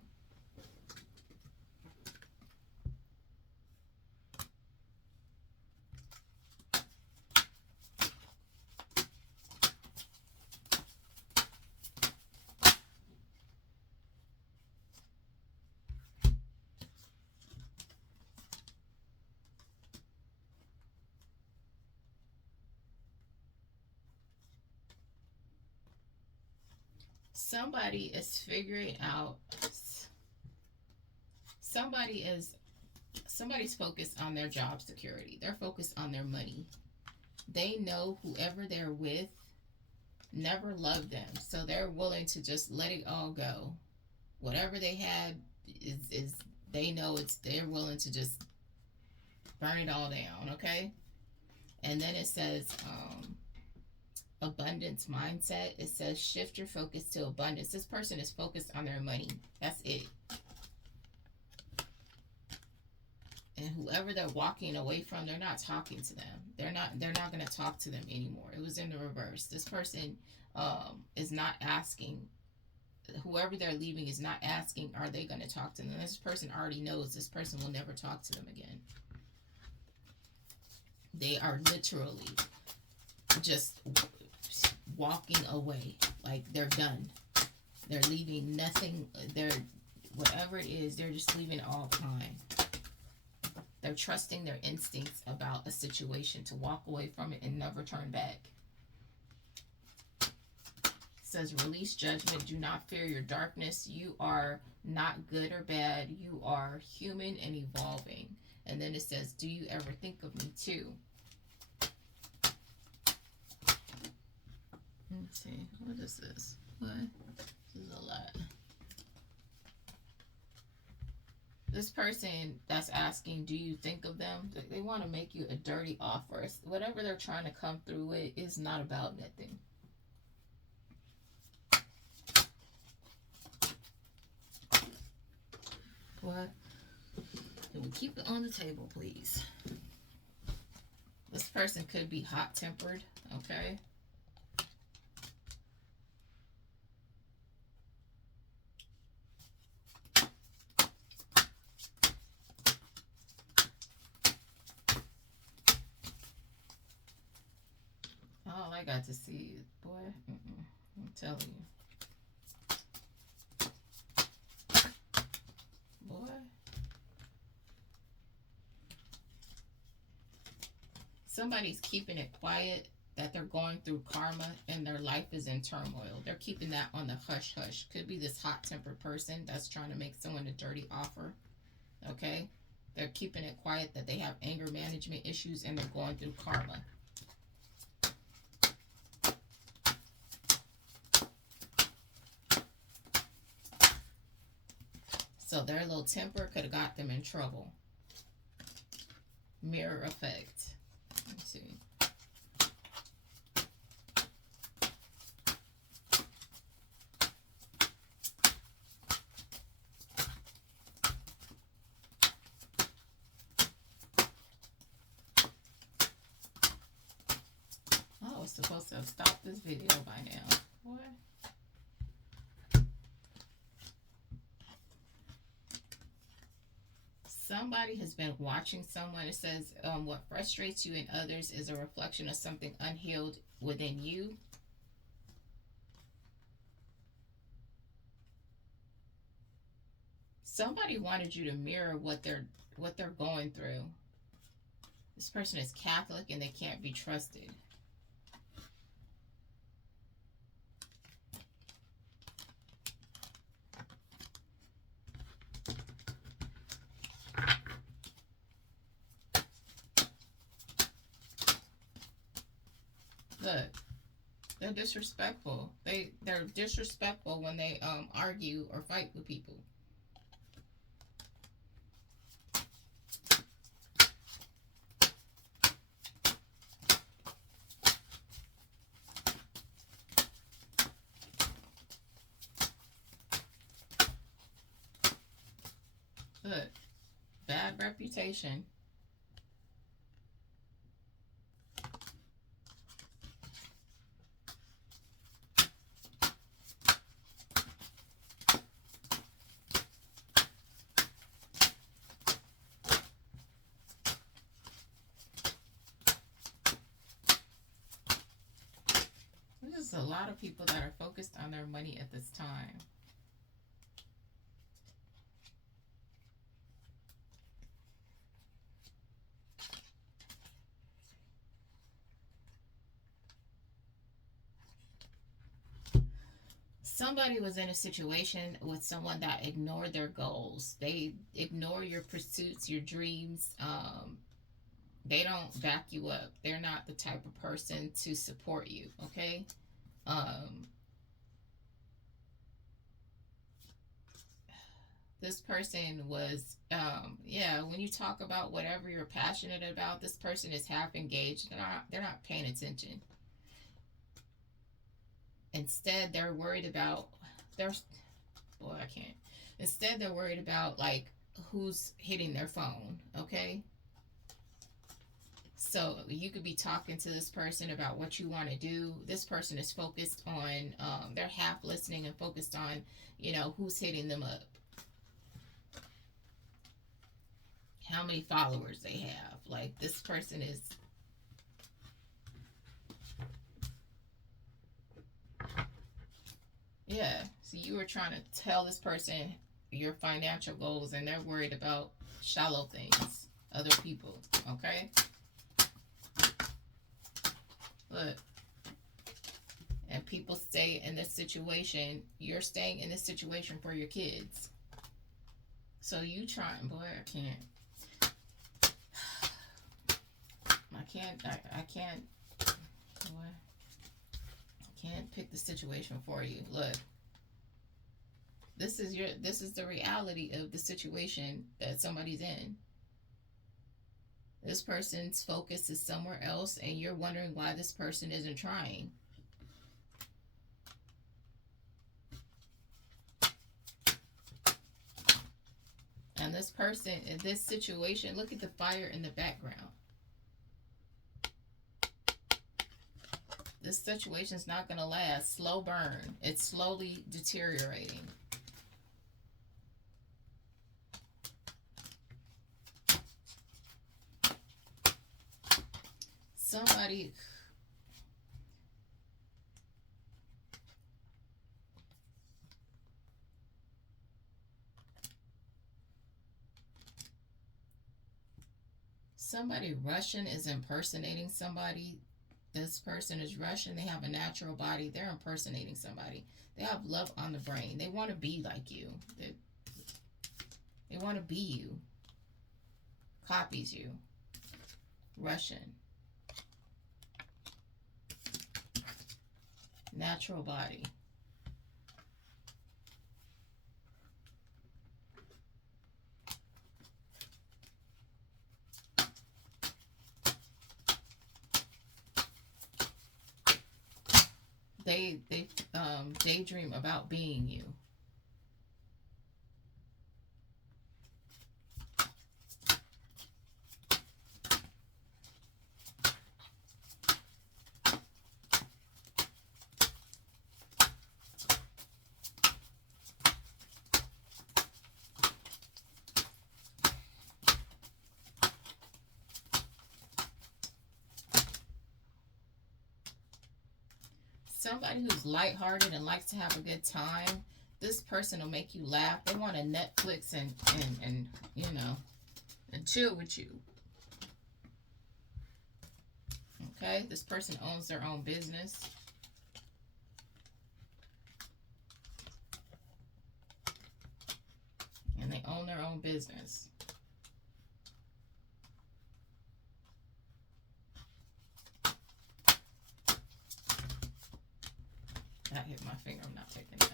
Somebody is figuring out, somebody's focused on their job security. They're focused on their money. They know whoever they're with never loved them, so they're willing to just let it all go. Whatever they had is they know they're willing to just burn it all down, okay? And then it says abundance mindset. It says shift your focus to abundance. This person is focused on their money. That's it. And whoever they're walking away from, they're not talking to them. They're not going to talk to them anymore. It was in the reverse. This person is not asking. Whoever they're leaving is not asking, are they going to talk to them? This person already knows this person will never talk to them again. They are literally just walking away. Like they're done. They're leaving nothing. They're, whatever it is, they're just leaving it all behind. They're trusting their instincts about a situation to walk away from it and never turn back. It says release judgment. Do not fear your darkness. You are not good or bad. You are human and evolving. And then it says, do you ever think of me too? Let's see. What is this? What? This is a lot. This person that's asking, do you think of them? They want to make you a dirty offer. Whatever they're trying to come through with is not about nothing. What? Can we keep it on the table, please? This person could be hot-tempered, okay? All I got to see is, boy, I'm telling you. Boy. Somebody's keeping it quiet that they're going through karma and their life is in turmoil. They're keeping that on the hush hush. Could be this hot-tempered person that's trying to make someone a dirty offer, okay? They're keeping it quiet that they have anger management issues and they're going through karma. So their little temper could have got them in trouble. Mirror effect. Let's see. I was supposed to have stopped this video by now. What? Somebody has been watching someone. It says, what frustrates you in others is a reflection of something unhealed within you. Somebody wanted you to mirror what they're going through. This person is Catholic and they can't be trusted. Look, they're disrespectful. They're disrespectful when they argue or fight with people. Look, bad reputation. There's a lot of people that are focused on their money at this time. Somebody was in a situation with someone that ignored their goals. They ignore your pursuits, your dreams. They don't back you up. They're not the type of person to support you, okay? This person was, when you talk about whatever you're passionate about, this person is half engaged. They're not paying attention. Instead, they're worried about Instead, they're worried about like who's hitting their phone, okay? So you could be talking to this person about what you want to do. This person is focused on, they're half listening and focused on, who's hitting them up, how many followers they have. Like this person is, yeah. So you were trying to tell this person your financial goals and they're worried about shallow things, other people, okay? Look. And people stay in this situation. You're staying in this situation for your kids. So you trying, boy, I can't. I can't, boy. I can't pick the situation for you. Look. This is the reality of the situation that somebody's in. This person's focus is somewhere else, and you're wondering why this person isn't trying. And this person in this situation, look at the fire in the background. This situation is not going to last. Slow burn. It's slowly deteriorating. Somebody Russian is impersonating somebody. This person is Russian. They have a natural body. They're impersonating somebody. They have love on the brain. They want to be like you. They want to be you. Copies you. Russian. Natural body. They daydream about being you. Somebody who's lighthearted and likes to have a good time. This person will make you laugh. They want to Netflix and you know, and chill with you. Okay, this person owns their own business. And they own their own business. That hit my finger. I'm not taking that.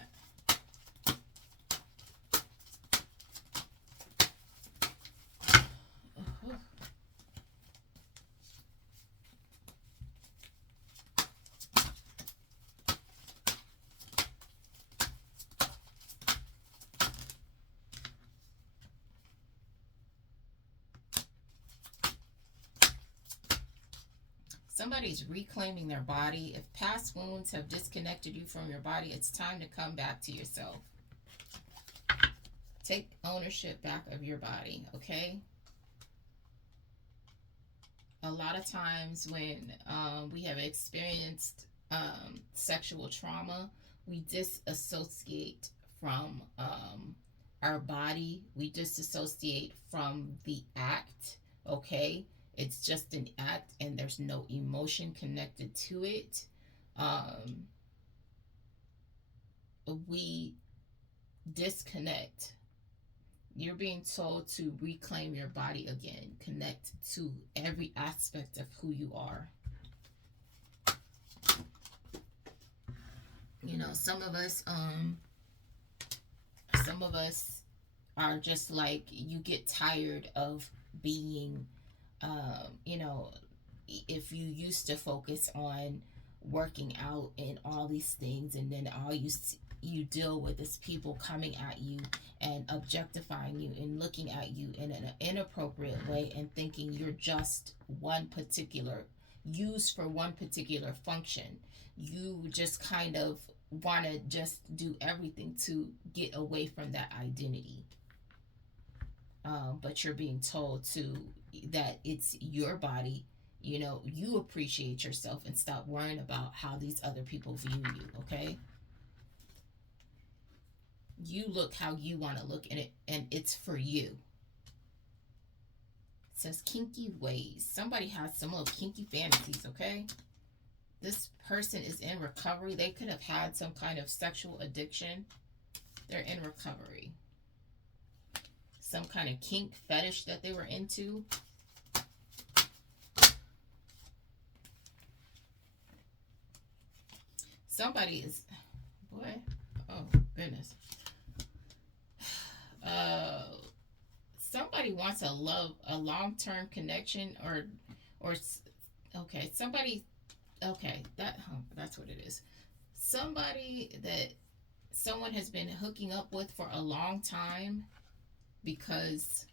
Somebody's reclaiming their body. If past wounds have disconnected you from your body, it's time to come back to yourself. Take ownership back of your body, okay? A lot of times when we have experienced sexual trauma, we disassociate from our body. We disassociate from the act, okay? It's just an act and there's no emotion connected to it. We disconnect. You're being told to reclaim your body again, connect to every aspect of who you are. You know, some of us are just like, you get tired of being you know, if you used to focus on working out and all these things, and then all you deal with is people coming at you and objectifying you and looking at you in an inappropriate way and thinking you're just one particular, used for one particular function. You just kind of want to just do everything to get away from that identity. But you're being told to that it's your body. You know, you appreciate yourself and stop worrying about how these other people view you, okay? You look how you want to look in it, and it's for you. It says kinky ways. Somebody has some little kinky fantasies, okay? This person is in recovery. They could have had some kind of sexual addiction. They're in recovery. Some kind of kink fetish that they were into. Somebody is, boy, oh goodness. uh somebody wants a long-term connection, or okay, somebody, okay, that's what it is. Somebody that someone has been hooking up with for a long time because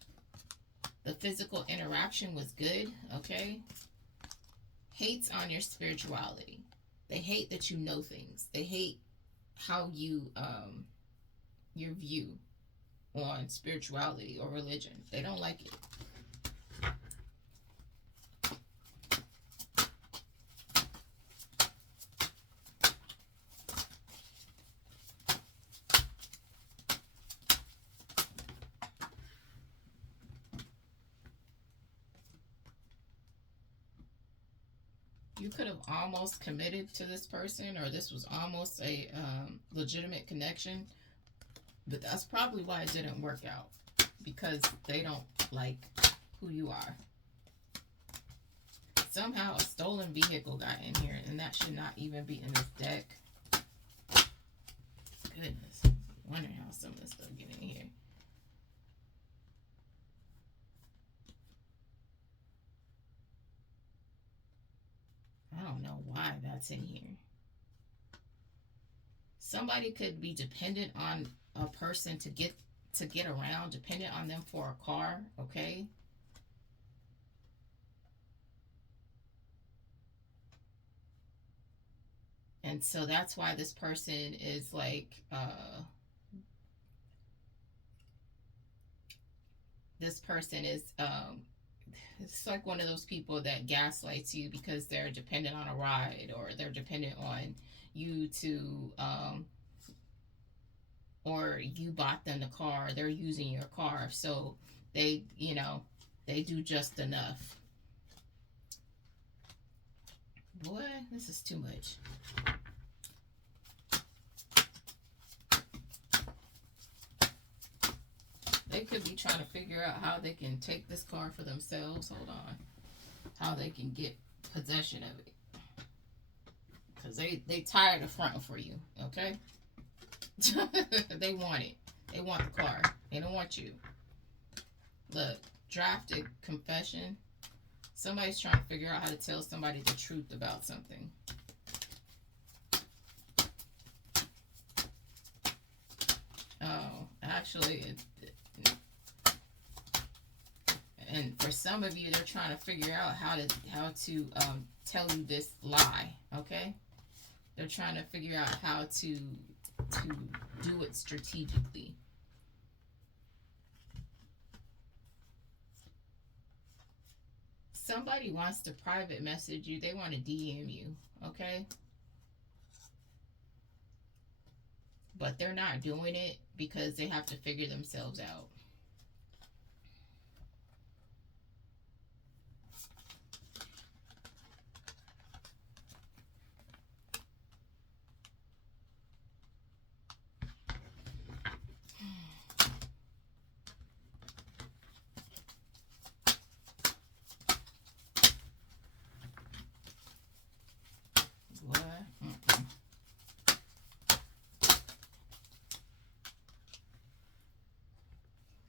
the physical interaction was good, okay? Hates on your spirituality. They hate that you know things. They hate how your view on spirituality or religion. They don't like it. You could have almost committed to this person, or this was almost a legitimate connection, but that's probably why it didn't work out, because they don't like who you are. Somehow a stolen vehicle got in here, and that should not even be in this deck. Goodness. I wonder how some of this stuff get in here. I don't know why that's in here. Somebody could be dependent on a person to get around, dependent on them for a car, okay? And so that's why this person is like this person is it's like one of those people that gaslights you because they're dependent on a ride, or they're dependent on you to or you bought them the car, they're using your car, so they, they do just enough. Boy, this is too much. They could be trying to figure out how they can take this car for themselves. Hold on. How they can get possession of it. Because they tired of fronting for you, okay? They want it. They want the car. They don't want you. Look, drafted confession. Somebody's trying to figure out how to tell somebody the truth about something. Oh, actually, and for some of you, they're trying to figure out how to tell you this lie. Okay, they're trying to figure out how to do it strategically. Somebody wants to private message you. They want to DM you. Okay, but they're not doing it because they have to figure themselves out.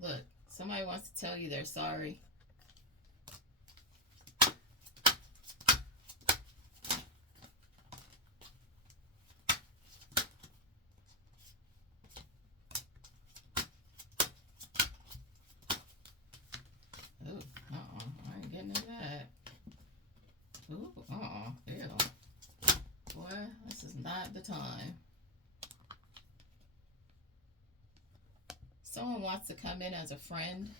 Look, somebody wants to tell you they're sorry. Ooh, I ain't getting into that. Ooh, ew. Boy, this is not the time. Someone wants to come in as a friend.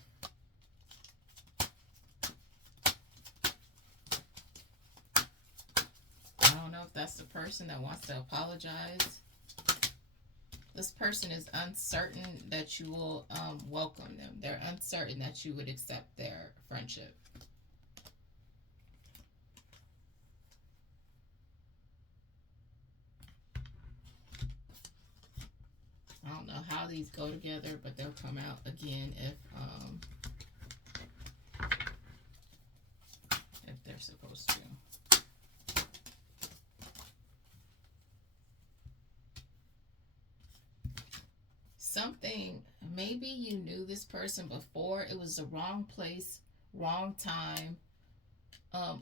I don't know if that's the person that wants to apologize. This person is uncertain that you will welcome them. They're uncertain that you would accept their friendship. I don't know how these go together, but they'll come out again if they're supposed to. Something, maybe you knew this person before. It was the wrong place, wrong time,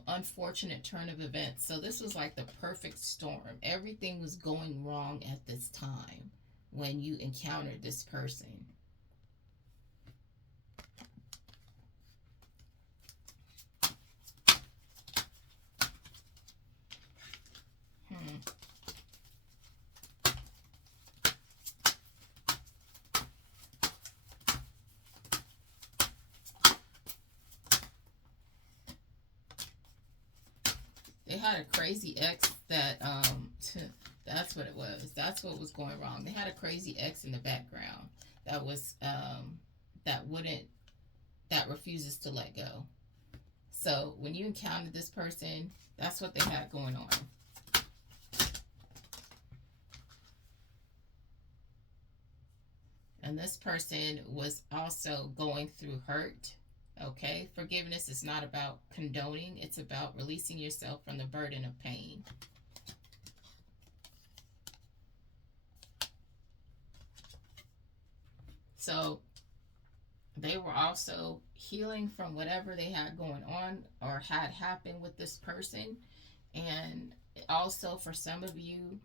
unfortunate turn of events. So this was like the perfect storm. Everything was going wrong at this time when you encountered this person. Hmm. They had a crazy ex that that's what it was. That's what was going wrong. They had a crazy ex in the background that was that wouldn't that refuses to let go. So when you encountered this person, that's what they had going on. And this person was also going through hurt. Okay, forgiveness is not about condoning, it's about releasing yourself from the burden of pain. So they were also healing from whatever they had going on or had happened with this person. And also, for some of you,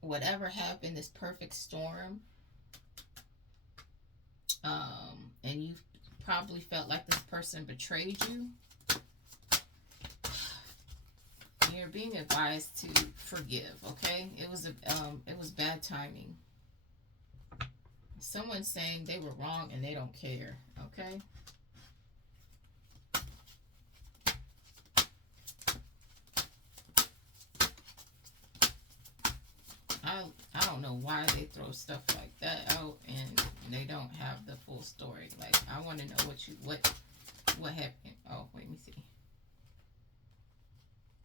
whatever happened, this perfect storm, and you probably felt like this person betrayed you. You're being advised to forgive. Okay, it was bad timing. Someone's saying they were wrong and they don't care. Okay. I don't know why they throw stuff like that out and they don't have the full story. Like, I want to know what happened. Oh, wait, let me see.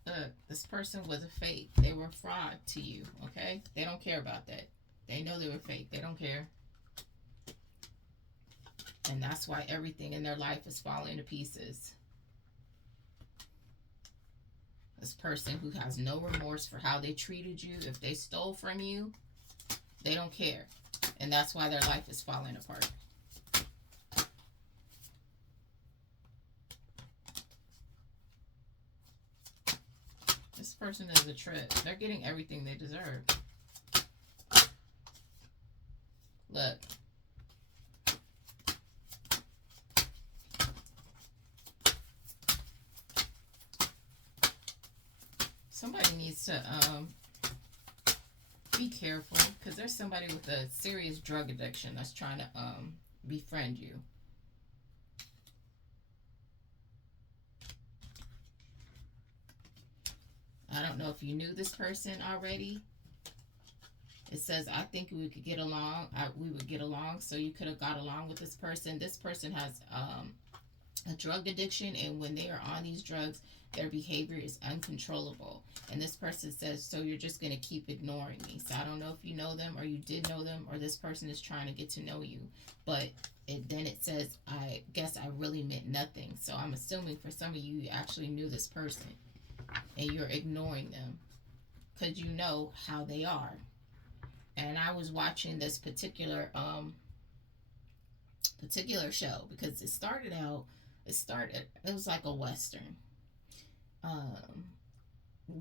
Look, this person was a fake. They were a fraud to you. Okay, they don't care about that. They know they were fake. They don't care. And that's why everything in their life is falling to pieces. This person who has no remorse for how they treated you, if they stole from you, they don't care. And that's why their life is falling apart. This person is a trip. They're getting everything they deserve. Look. Somebody needs to be careful, because there's somebody with a serious drug addiction that's trying to befriend you. I don't know if you knew this person already. It says, I think we could get along. We would get along, so you could have got along with this person. This person has a drug addiction, and when they are on these drugs, their behavior is uncontrollable. And this person says, so you're just going to keep ignoring me. So I don't know if you know them or you did know them, or this person is trying to get to know you. But then it says, I guess I really meant nothing. So I'm assuming for some of you, you actually knew this person and you're ignoring them because you know how they are. And I was watching this particular show because it was like a Western.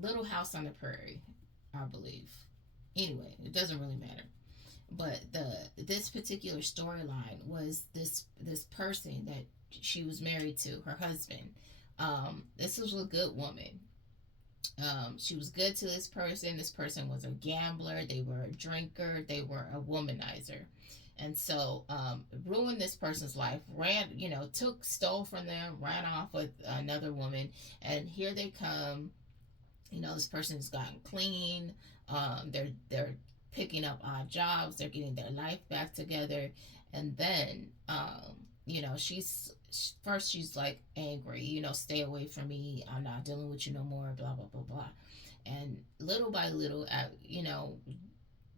Little House on the Prairie, I believe. Anyway, it doesn't really matter. But this particular storyline was this person that she was married to, her husband. This was a good woman. She was good to this person. This person was a gambler. They were a drinker. They were a womanizer. And so, ruined this person's life, stole from them, ran off with another woman. And here they come. This person's gotten clean. They're picking up odd jobs. They're getting their life back together. And then, she's like angry, stay away from me. I'm not dealing with you no more, blah, blah, blah, blah. And little by little,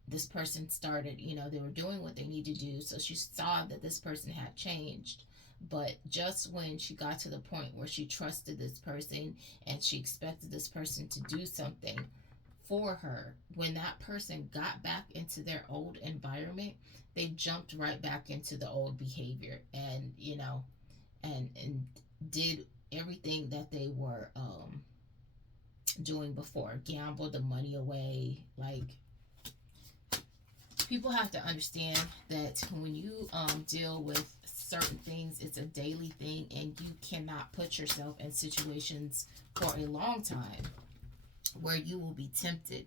this person started, they were doing what they needed to do. So she saw that this person had changed. But just when she got to the point where she trusted this person and she expected this person to do something for her. When that person got back into their old environment, they jumped right back into the old behavior, and and did everything that they were doing before, gambled the money away. Like, people have to understand that when you deal with certain things, it's a daily thing, and you cannot put yourself in situations for a long time where you will be tempted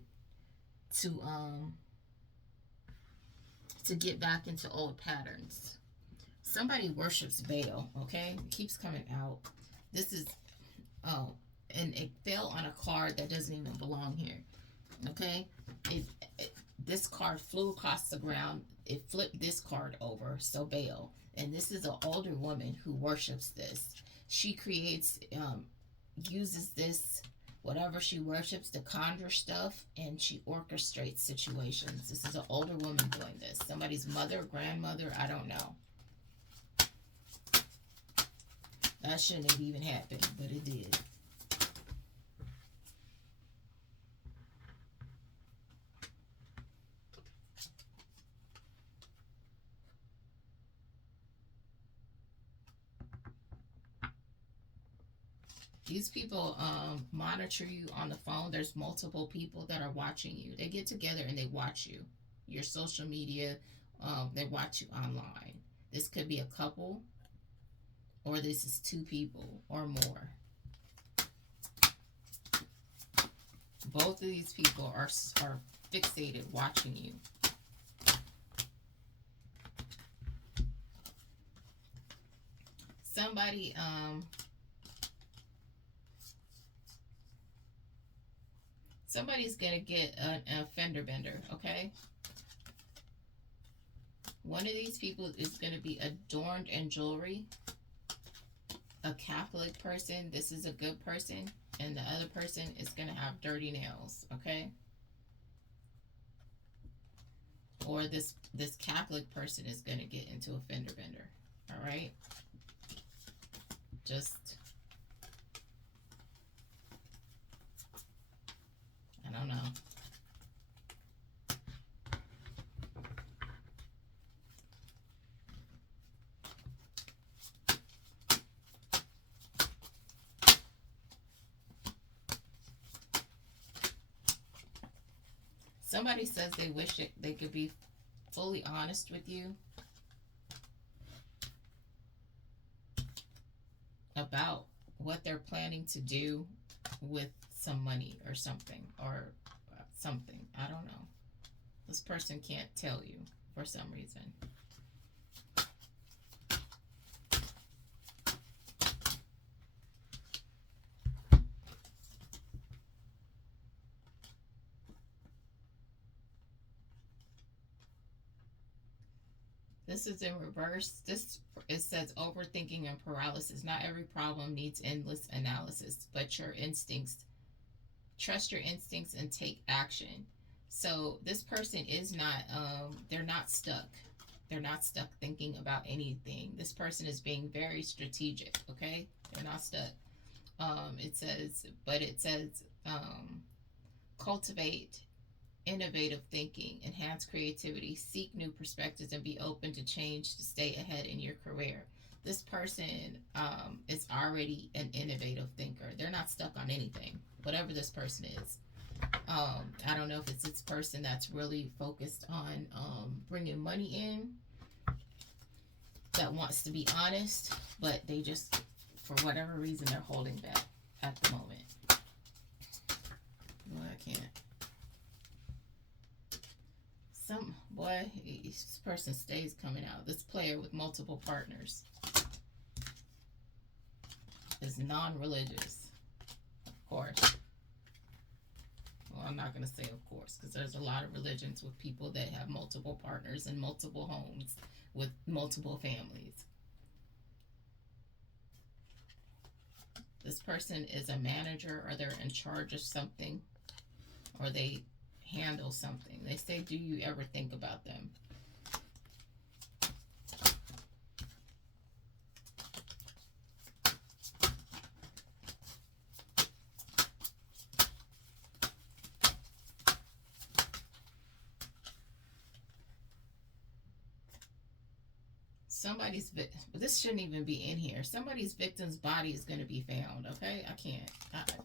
to get back into old patterns. Somebody worships Baal, okay? It keeps coming out. This is, oh, and it fell on a card that doesn't even belong here, okay? This card flew across the ground. It flipped this card over, so Baal. And this is an older woman who worships this. She creates, uses this, whatever she worships, to conjure stuff, and she orchestrates situations. This is an older woman doing this. Somebody's mother, grandmother, I don't know. That shouldn't have even happened, but it did. These people monitor you on the phone. There's multiple people that are watching you. They get together and they watch you. Your social media, they watch you online. This could be a couple, or this is two people or more. Both of these people are fixated watching you. Somebody somebody's gonna get an fender bender, okay? One of these people is gonna be adorned in jewelry. A Catholic person, this is a good person, and the other person is gonna have dirty nails, okay? Or this Catholic person is gonna get into a fender bender, all right? Just, I don't know. Somebody says they wish they could be fully honest with you about what they're planning to do with some money or something, or something. I don't know. This person can't tell you for some reason. This is in reverse. It says overthinking and paralysis. Not every problem needs endless analysis, but your instincts. Trust your instincts and take action. So this person is not, they're not stuck. They're not stuck thinking about anything. This person is being very strategic, okay? They're not stuck. It says, cultivate innovative thinking, enhance creativity, seek new perspectives, and be open to change to stay ahead in your career. This person is already an innovative thinker. They're not stuck on anything, whatever this person is. I don't know if it's this person that's really focused on bringing money in, that wants to be honest, but they just, for whatever reason, they're holding back at the moment. No, I can't. This person stays coming out. This player with multiple partners is non-religious, of course. Well, I'm not going to say of course, because there's a lot of religions with people that have multiple partners and multiple homes with multiple families. This person is a manager, or they're in charge of something, or they handle something. They say, do you ever think about them? this shouldn't even be in here. Somebody's victim's body is going to be found. Okay, I can't.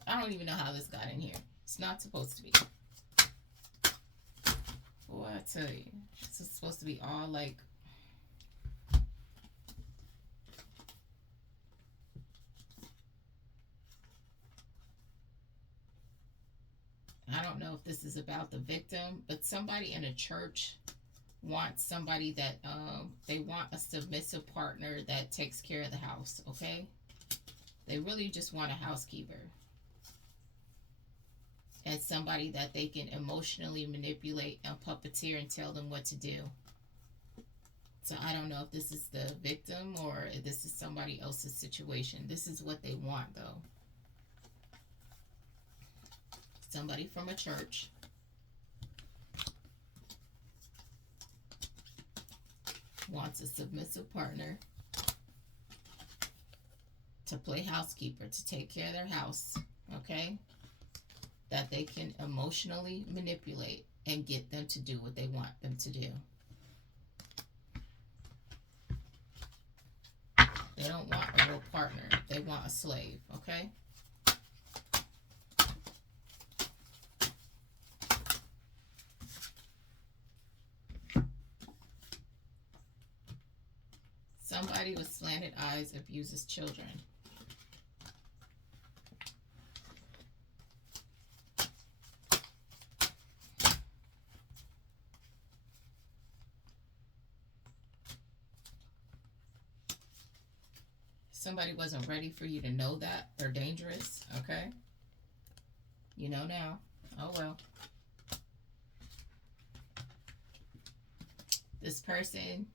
I don't even know how this got in here. It's not supposed to be. Boy, I tell you, this is supposed to be all like. I don't know if this is about the victim, but somebody in a church wants somebody that they want a submissive partner that takes care of the house. Okay, they really just want a housekeeper and somebody that they can emotionally manipulate and puppeteer and tell them what to do. So I don't know if this is the victim or if this is somebody else's situation. This is what they want, though. Somebody from a church wants a submissive partner to play housekeeper, to take care of their house, okay? That they can emotionally manipulate and get them to do what they want them to do. They don't want a real partner. They want a slave, okay? Somebody with slanted eyes abuses children. Somebody wasn't ready for you to know that they're dangerous, okay? You know now. Oh well. This person,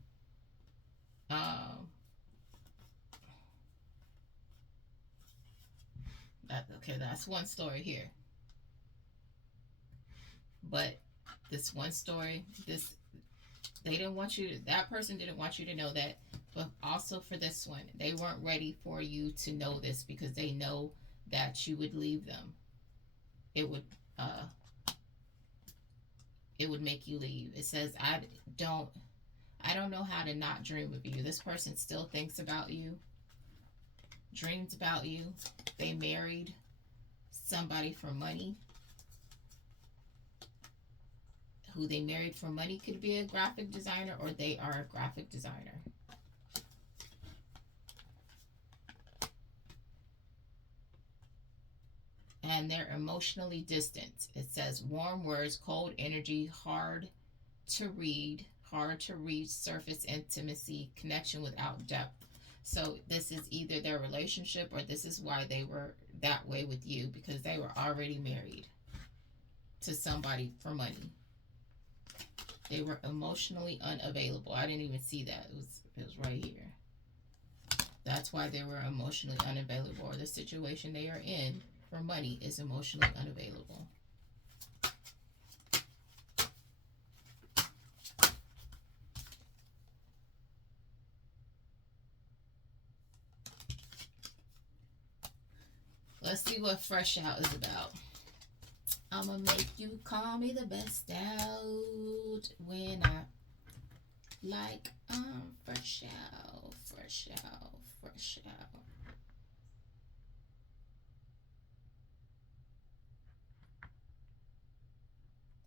that's one story here. But this one story, that person didn't want you to know that. But also for this one, they weren't ready for you to know this because they know that you would leave them. It would make you leave. It says, I don't know how to not dream of you. This person still thinks about you, dreams about you. They married somebody for money. Who they married for money could be a graphic designer, or they are a graphic designer. And they're emotionally distant. It says warm words, cold energy, hard to read, surface intimacy, connection without depth. So this is either their relationship or this is why they were that way with you, because they were already married to somebody for money. They were emotionally unavailable. I didn't even see that. It was right here. That's why they were emotionally unavailable, or the situation they are in for money is emotionally unavailable. Let's see what Fresh Out is about. I'ma make you call me the best out when I like fresh out, fresh out, fresh out.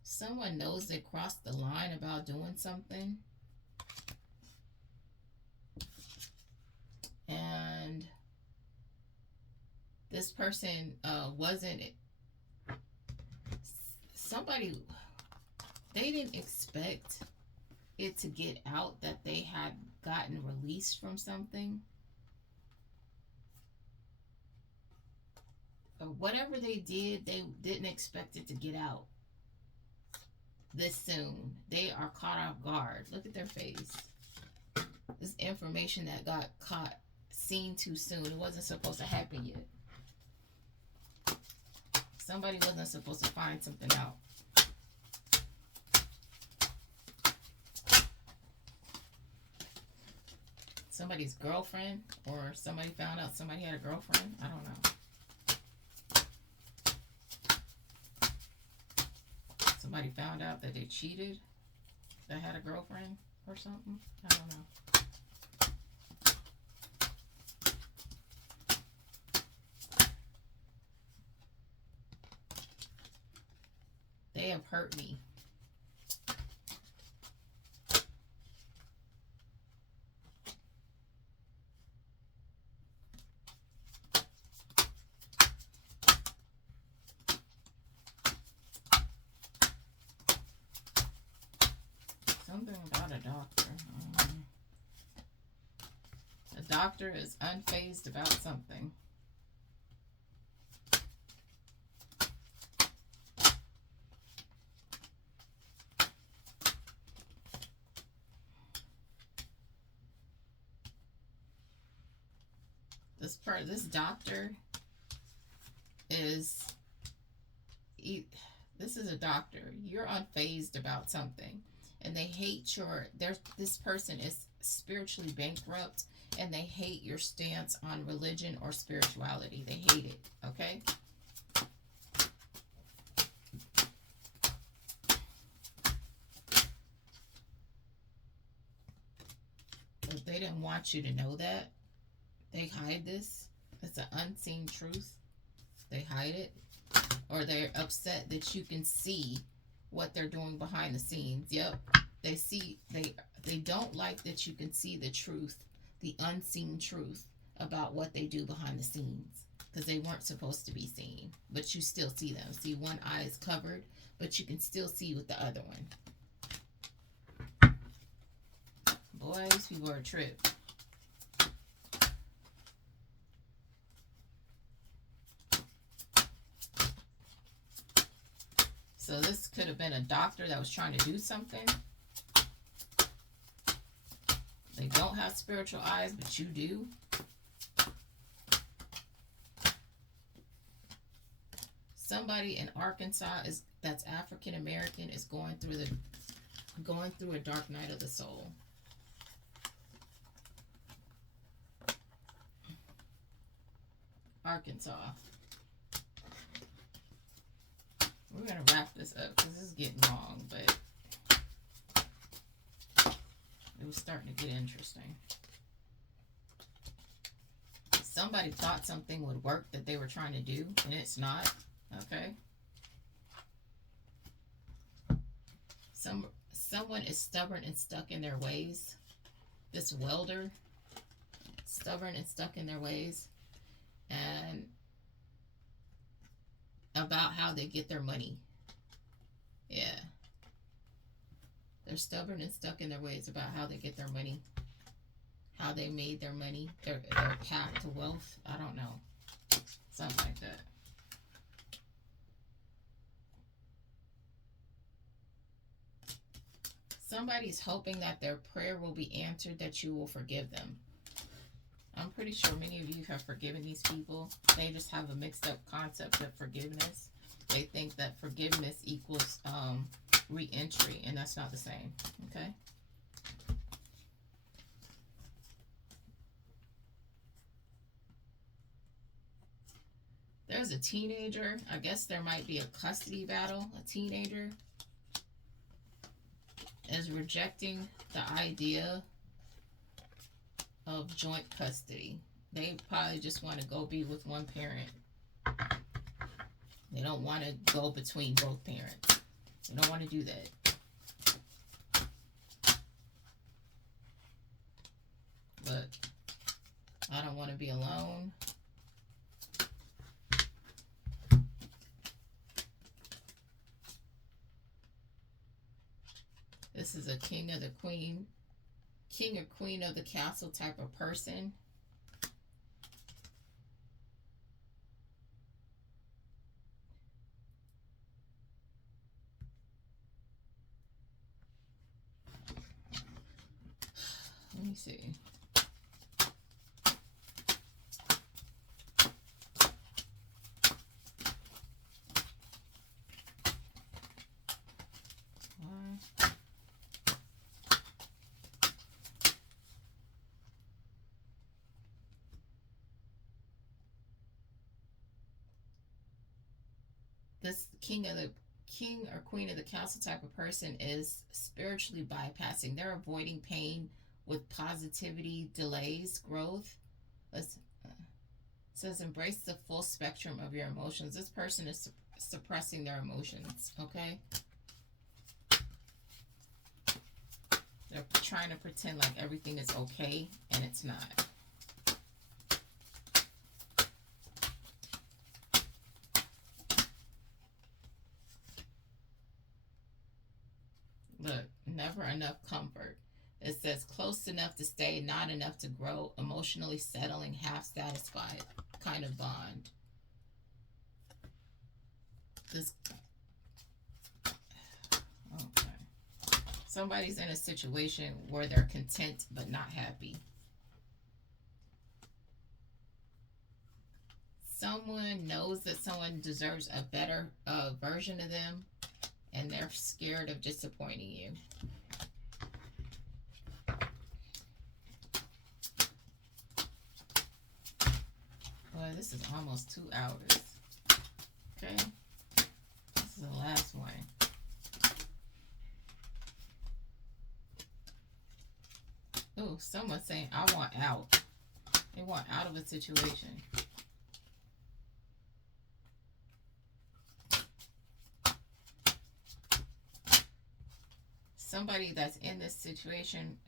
Someone knows they crossed the line about doing something, and this person wasn't somebody, they didn't expect it to get out that they had gotten released from something. Or whatever they did, they didn't expect it to get out this soon. They are caught off guard. Look at their face. This information that got seen too soon. It wasn't supposed to happen yet. Somebody wasn't supposed to find something out. Somebody's girlfriend, or somebody found out somebody had a girlfriend. I don't know. Somebody found out that they cheated, that had a girlfriend or something. I don't know. have hurt me. Something about a doctor. A doctor is unfazed about something. This doctor is, this is a doctor. You're unfazed about something, and they hate this person is spiritually bankrupt, and they hate your stance on religion or spirituality. They hate it, okay? But they didn't want you to know that. They hide this. It's an unseen truth. They hide it. Or they're upset that you can see what they're doing behind the scenes. Yep. They don't like that you can see the truth, the unseen truth about what they do behind the scenes, because they weren't supposed to be seen, but you still see them. See, one eye is covered, but you can still see with the other one. Boy, these people are a trip. So this could have been a doctor that was trying to do something. They don't have spiritual eyes, but you do. Somebody in Arkansas that's African American is going through a dark night of the soul. Arkansas. We're going to wrap this up because this is getting long, but it was starting to get interesting. Somebody thought something would work that they were trying to do, and it's not. Okay? Someone is stubborn and stuck in their ways. This welder, stubborn and stuck in their ways. And about how they get their money. Yeah. They're stubborn and stuck in their ways about how they get their money. How they made their money. Their path to wealth. I don't know. Something like that. Somebody's hoping that their prayer will be answered, that you will forgive them. I'm pretty sure many of you have forgiven these people. They just have a mixed up concept of forgiveness. They think that forgiveness equals re-entry, and that's not the same. Okay? There's a teenager. I guess there might be a custody battle. A teenager is rejecting the idea of joint custody. They probably just want to go be with one parent. They don't want to go between both parents. They don't want to do that. But I don't want to be alone. This is a king or queen of the castle type of person. Let me see. This king or queen of the castle type of person is spiritually bypassing. They're avoiding pain with positivity, delays, growth. It says embrace the full spectrum of your emotions. This person is suppressing their emotions, okay? They're trying to pretend like everything is okay, and it's not. Look, never enough comfort. It says close enough to stay, not enough to grow, emotionally settling, half satisfied kind of bond. This, okay. Somebody's in a situation where they're content but not happy. Someone knows that someone deserves a better version of them, and they're scared of disappointing you. Boy, this is almost 2 hours. Okay. This is the last one. Oh, someone's saying, I want out. They want out of a situation. Somebody that's in this situation,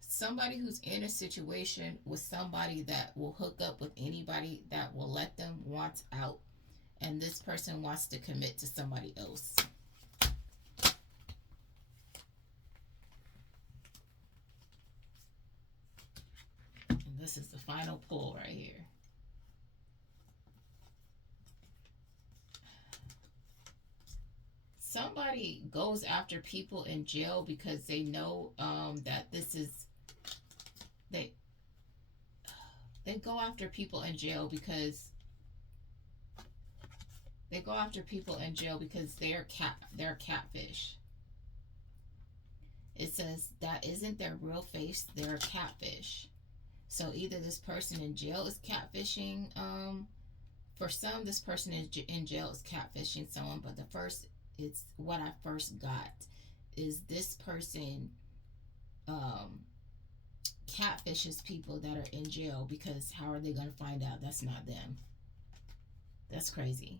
somebody who's in a situation with somebody that will hook up with anybody that will let them, wants out. And this person wants to commit to somebody else. And this is the final pull right here. Somebody goes after people in jail because they know that this is they go after people in jail because they're catfish. It says that isn't their real face, they're a catfish. So either this person in jail is catfishing. For some, this person in jail is catfishing someone, but it's what I first got is this person catfishes people that are in jail because how are they going to find out that's not them? That's crazy.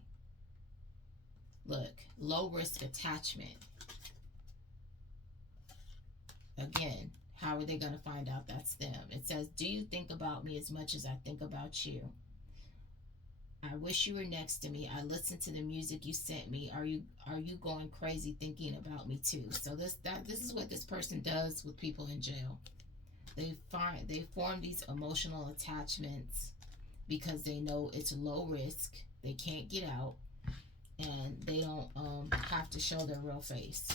Look, low risk attachment. Again, how are they going to find out that's them? It says, do you think about me as much as I think about you? I wish you were next to me. I listened to the music you sent me. Are you going crazy thinking about me too? So this is what this person does with people in jail. They form these emotional attachments because they know it's low risk. They can't get out, and they don't have to show their real face.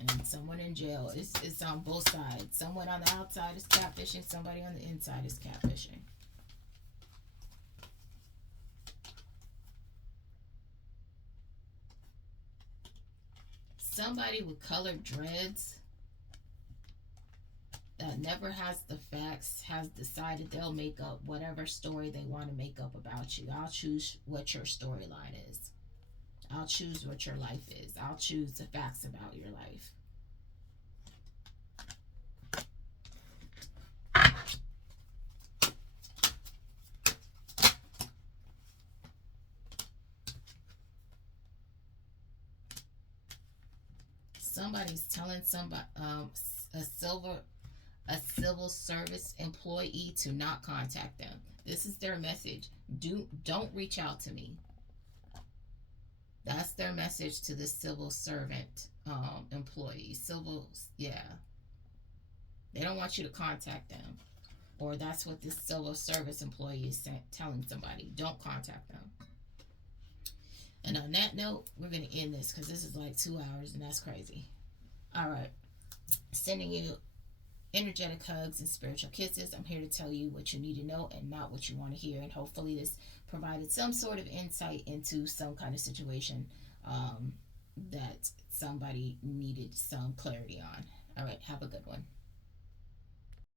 And someone in jail is on both sides. Someone on the outside is catfishing. Somebody on the inside is catfishing. Somebody with colored dreads that never has the facts has decided they'll make up whatever story they want to make up about you. I'll choose what your storyline is. I'll choose what your life is. I'll choose the facts about your life. Somebody's telling somebody a civil service employee to not contact them. This is their message. Don't reach out to me. That's their message to the civil servant employee. Yeah. They don't want you to contact them. Or that's what this civil service employee is telling somebody. Don't contact them. And on that note, we're going to end this because this is like 2 hours and that's crazy. All right. Sending you energetic hugs and spiritual kisses. I'm here to tell you what you need to know and not what you want to hear. And hopefully this provided some sort of insight into some kind of situation that somebody needed some clarity on. All right. Have a good one.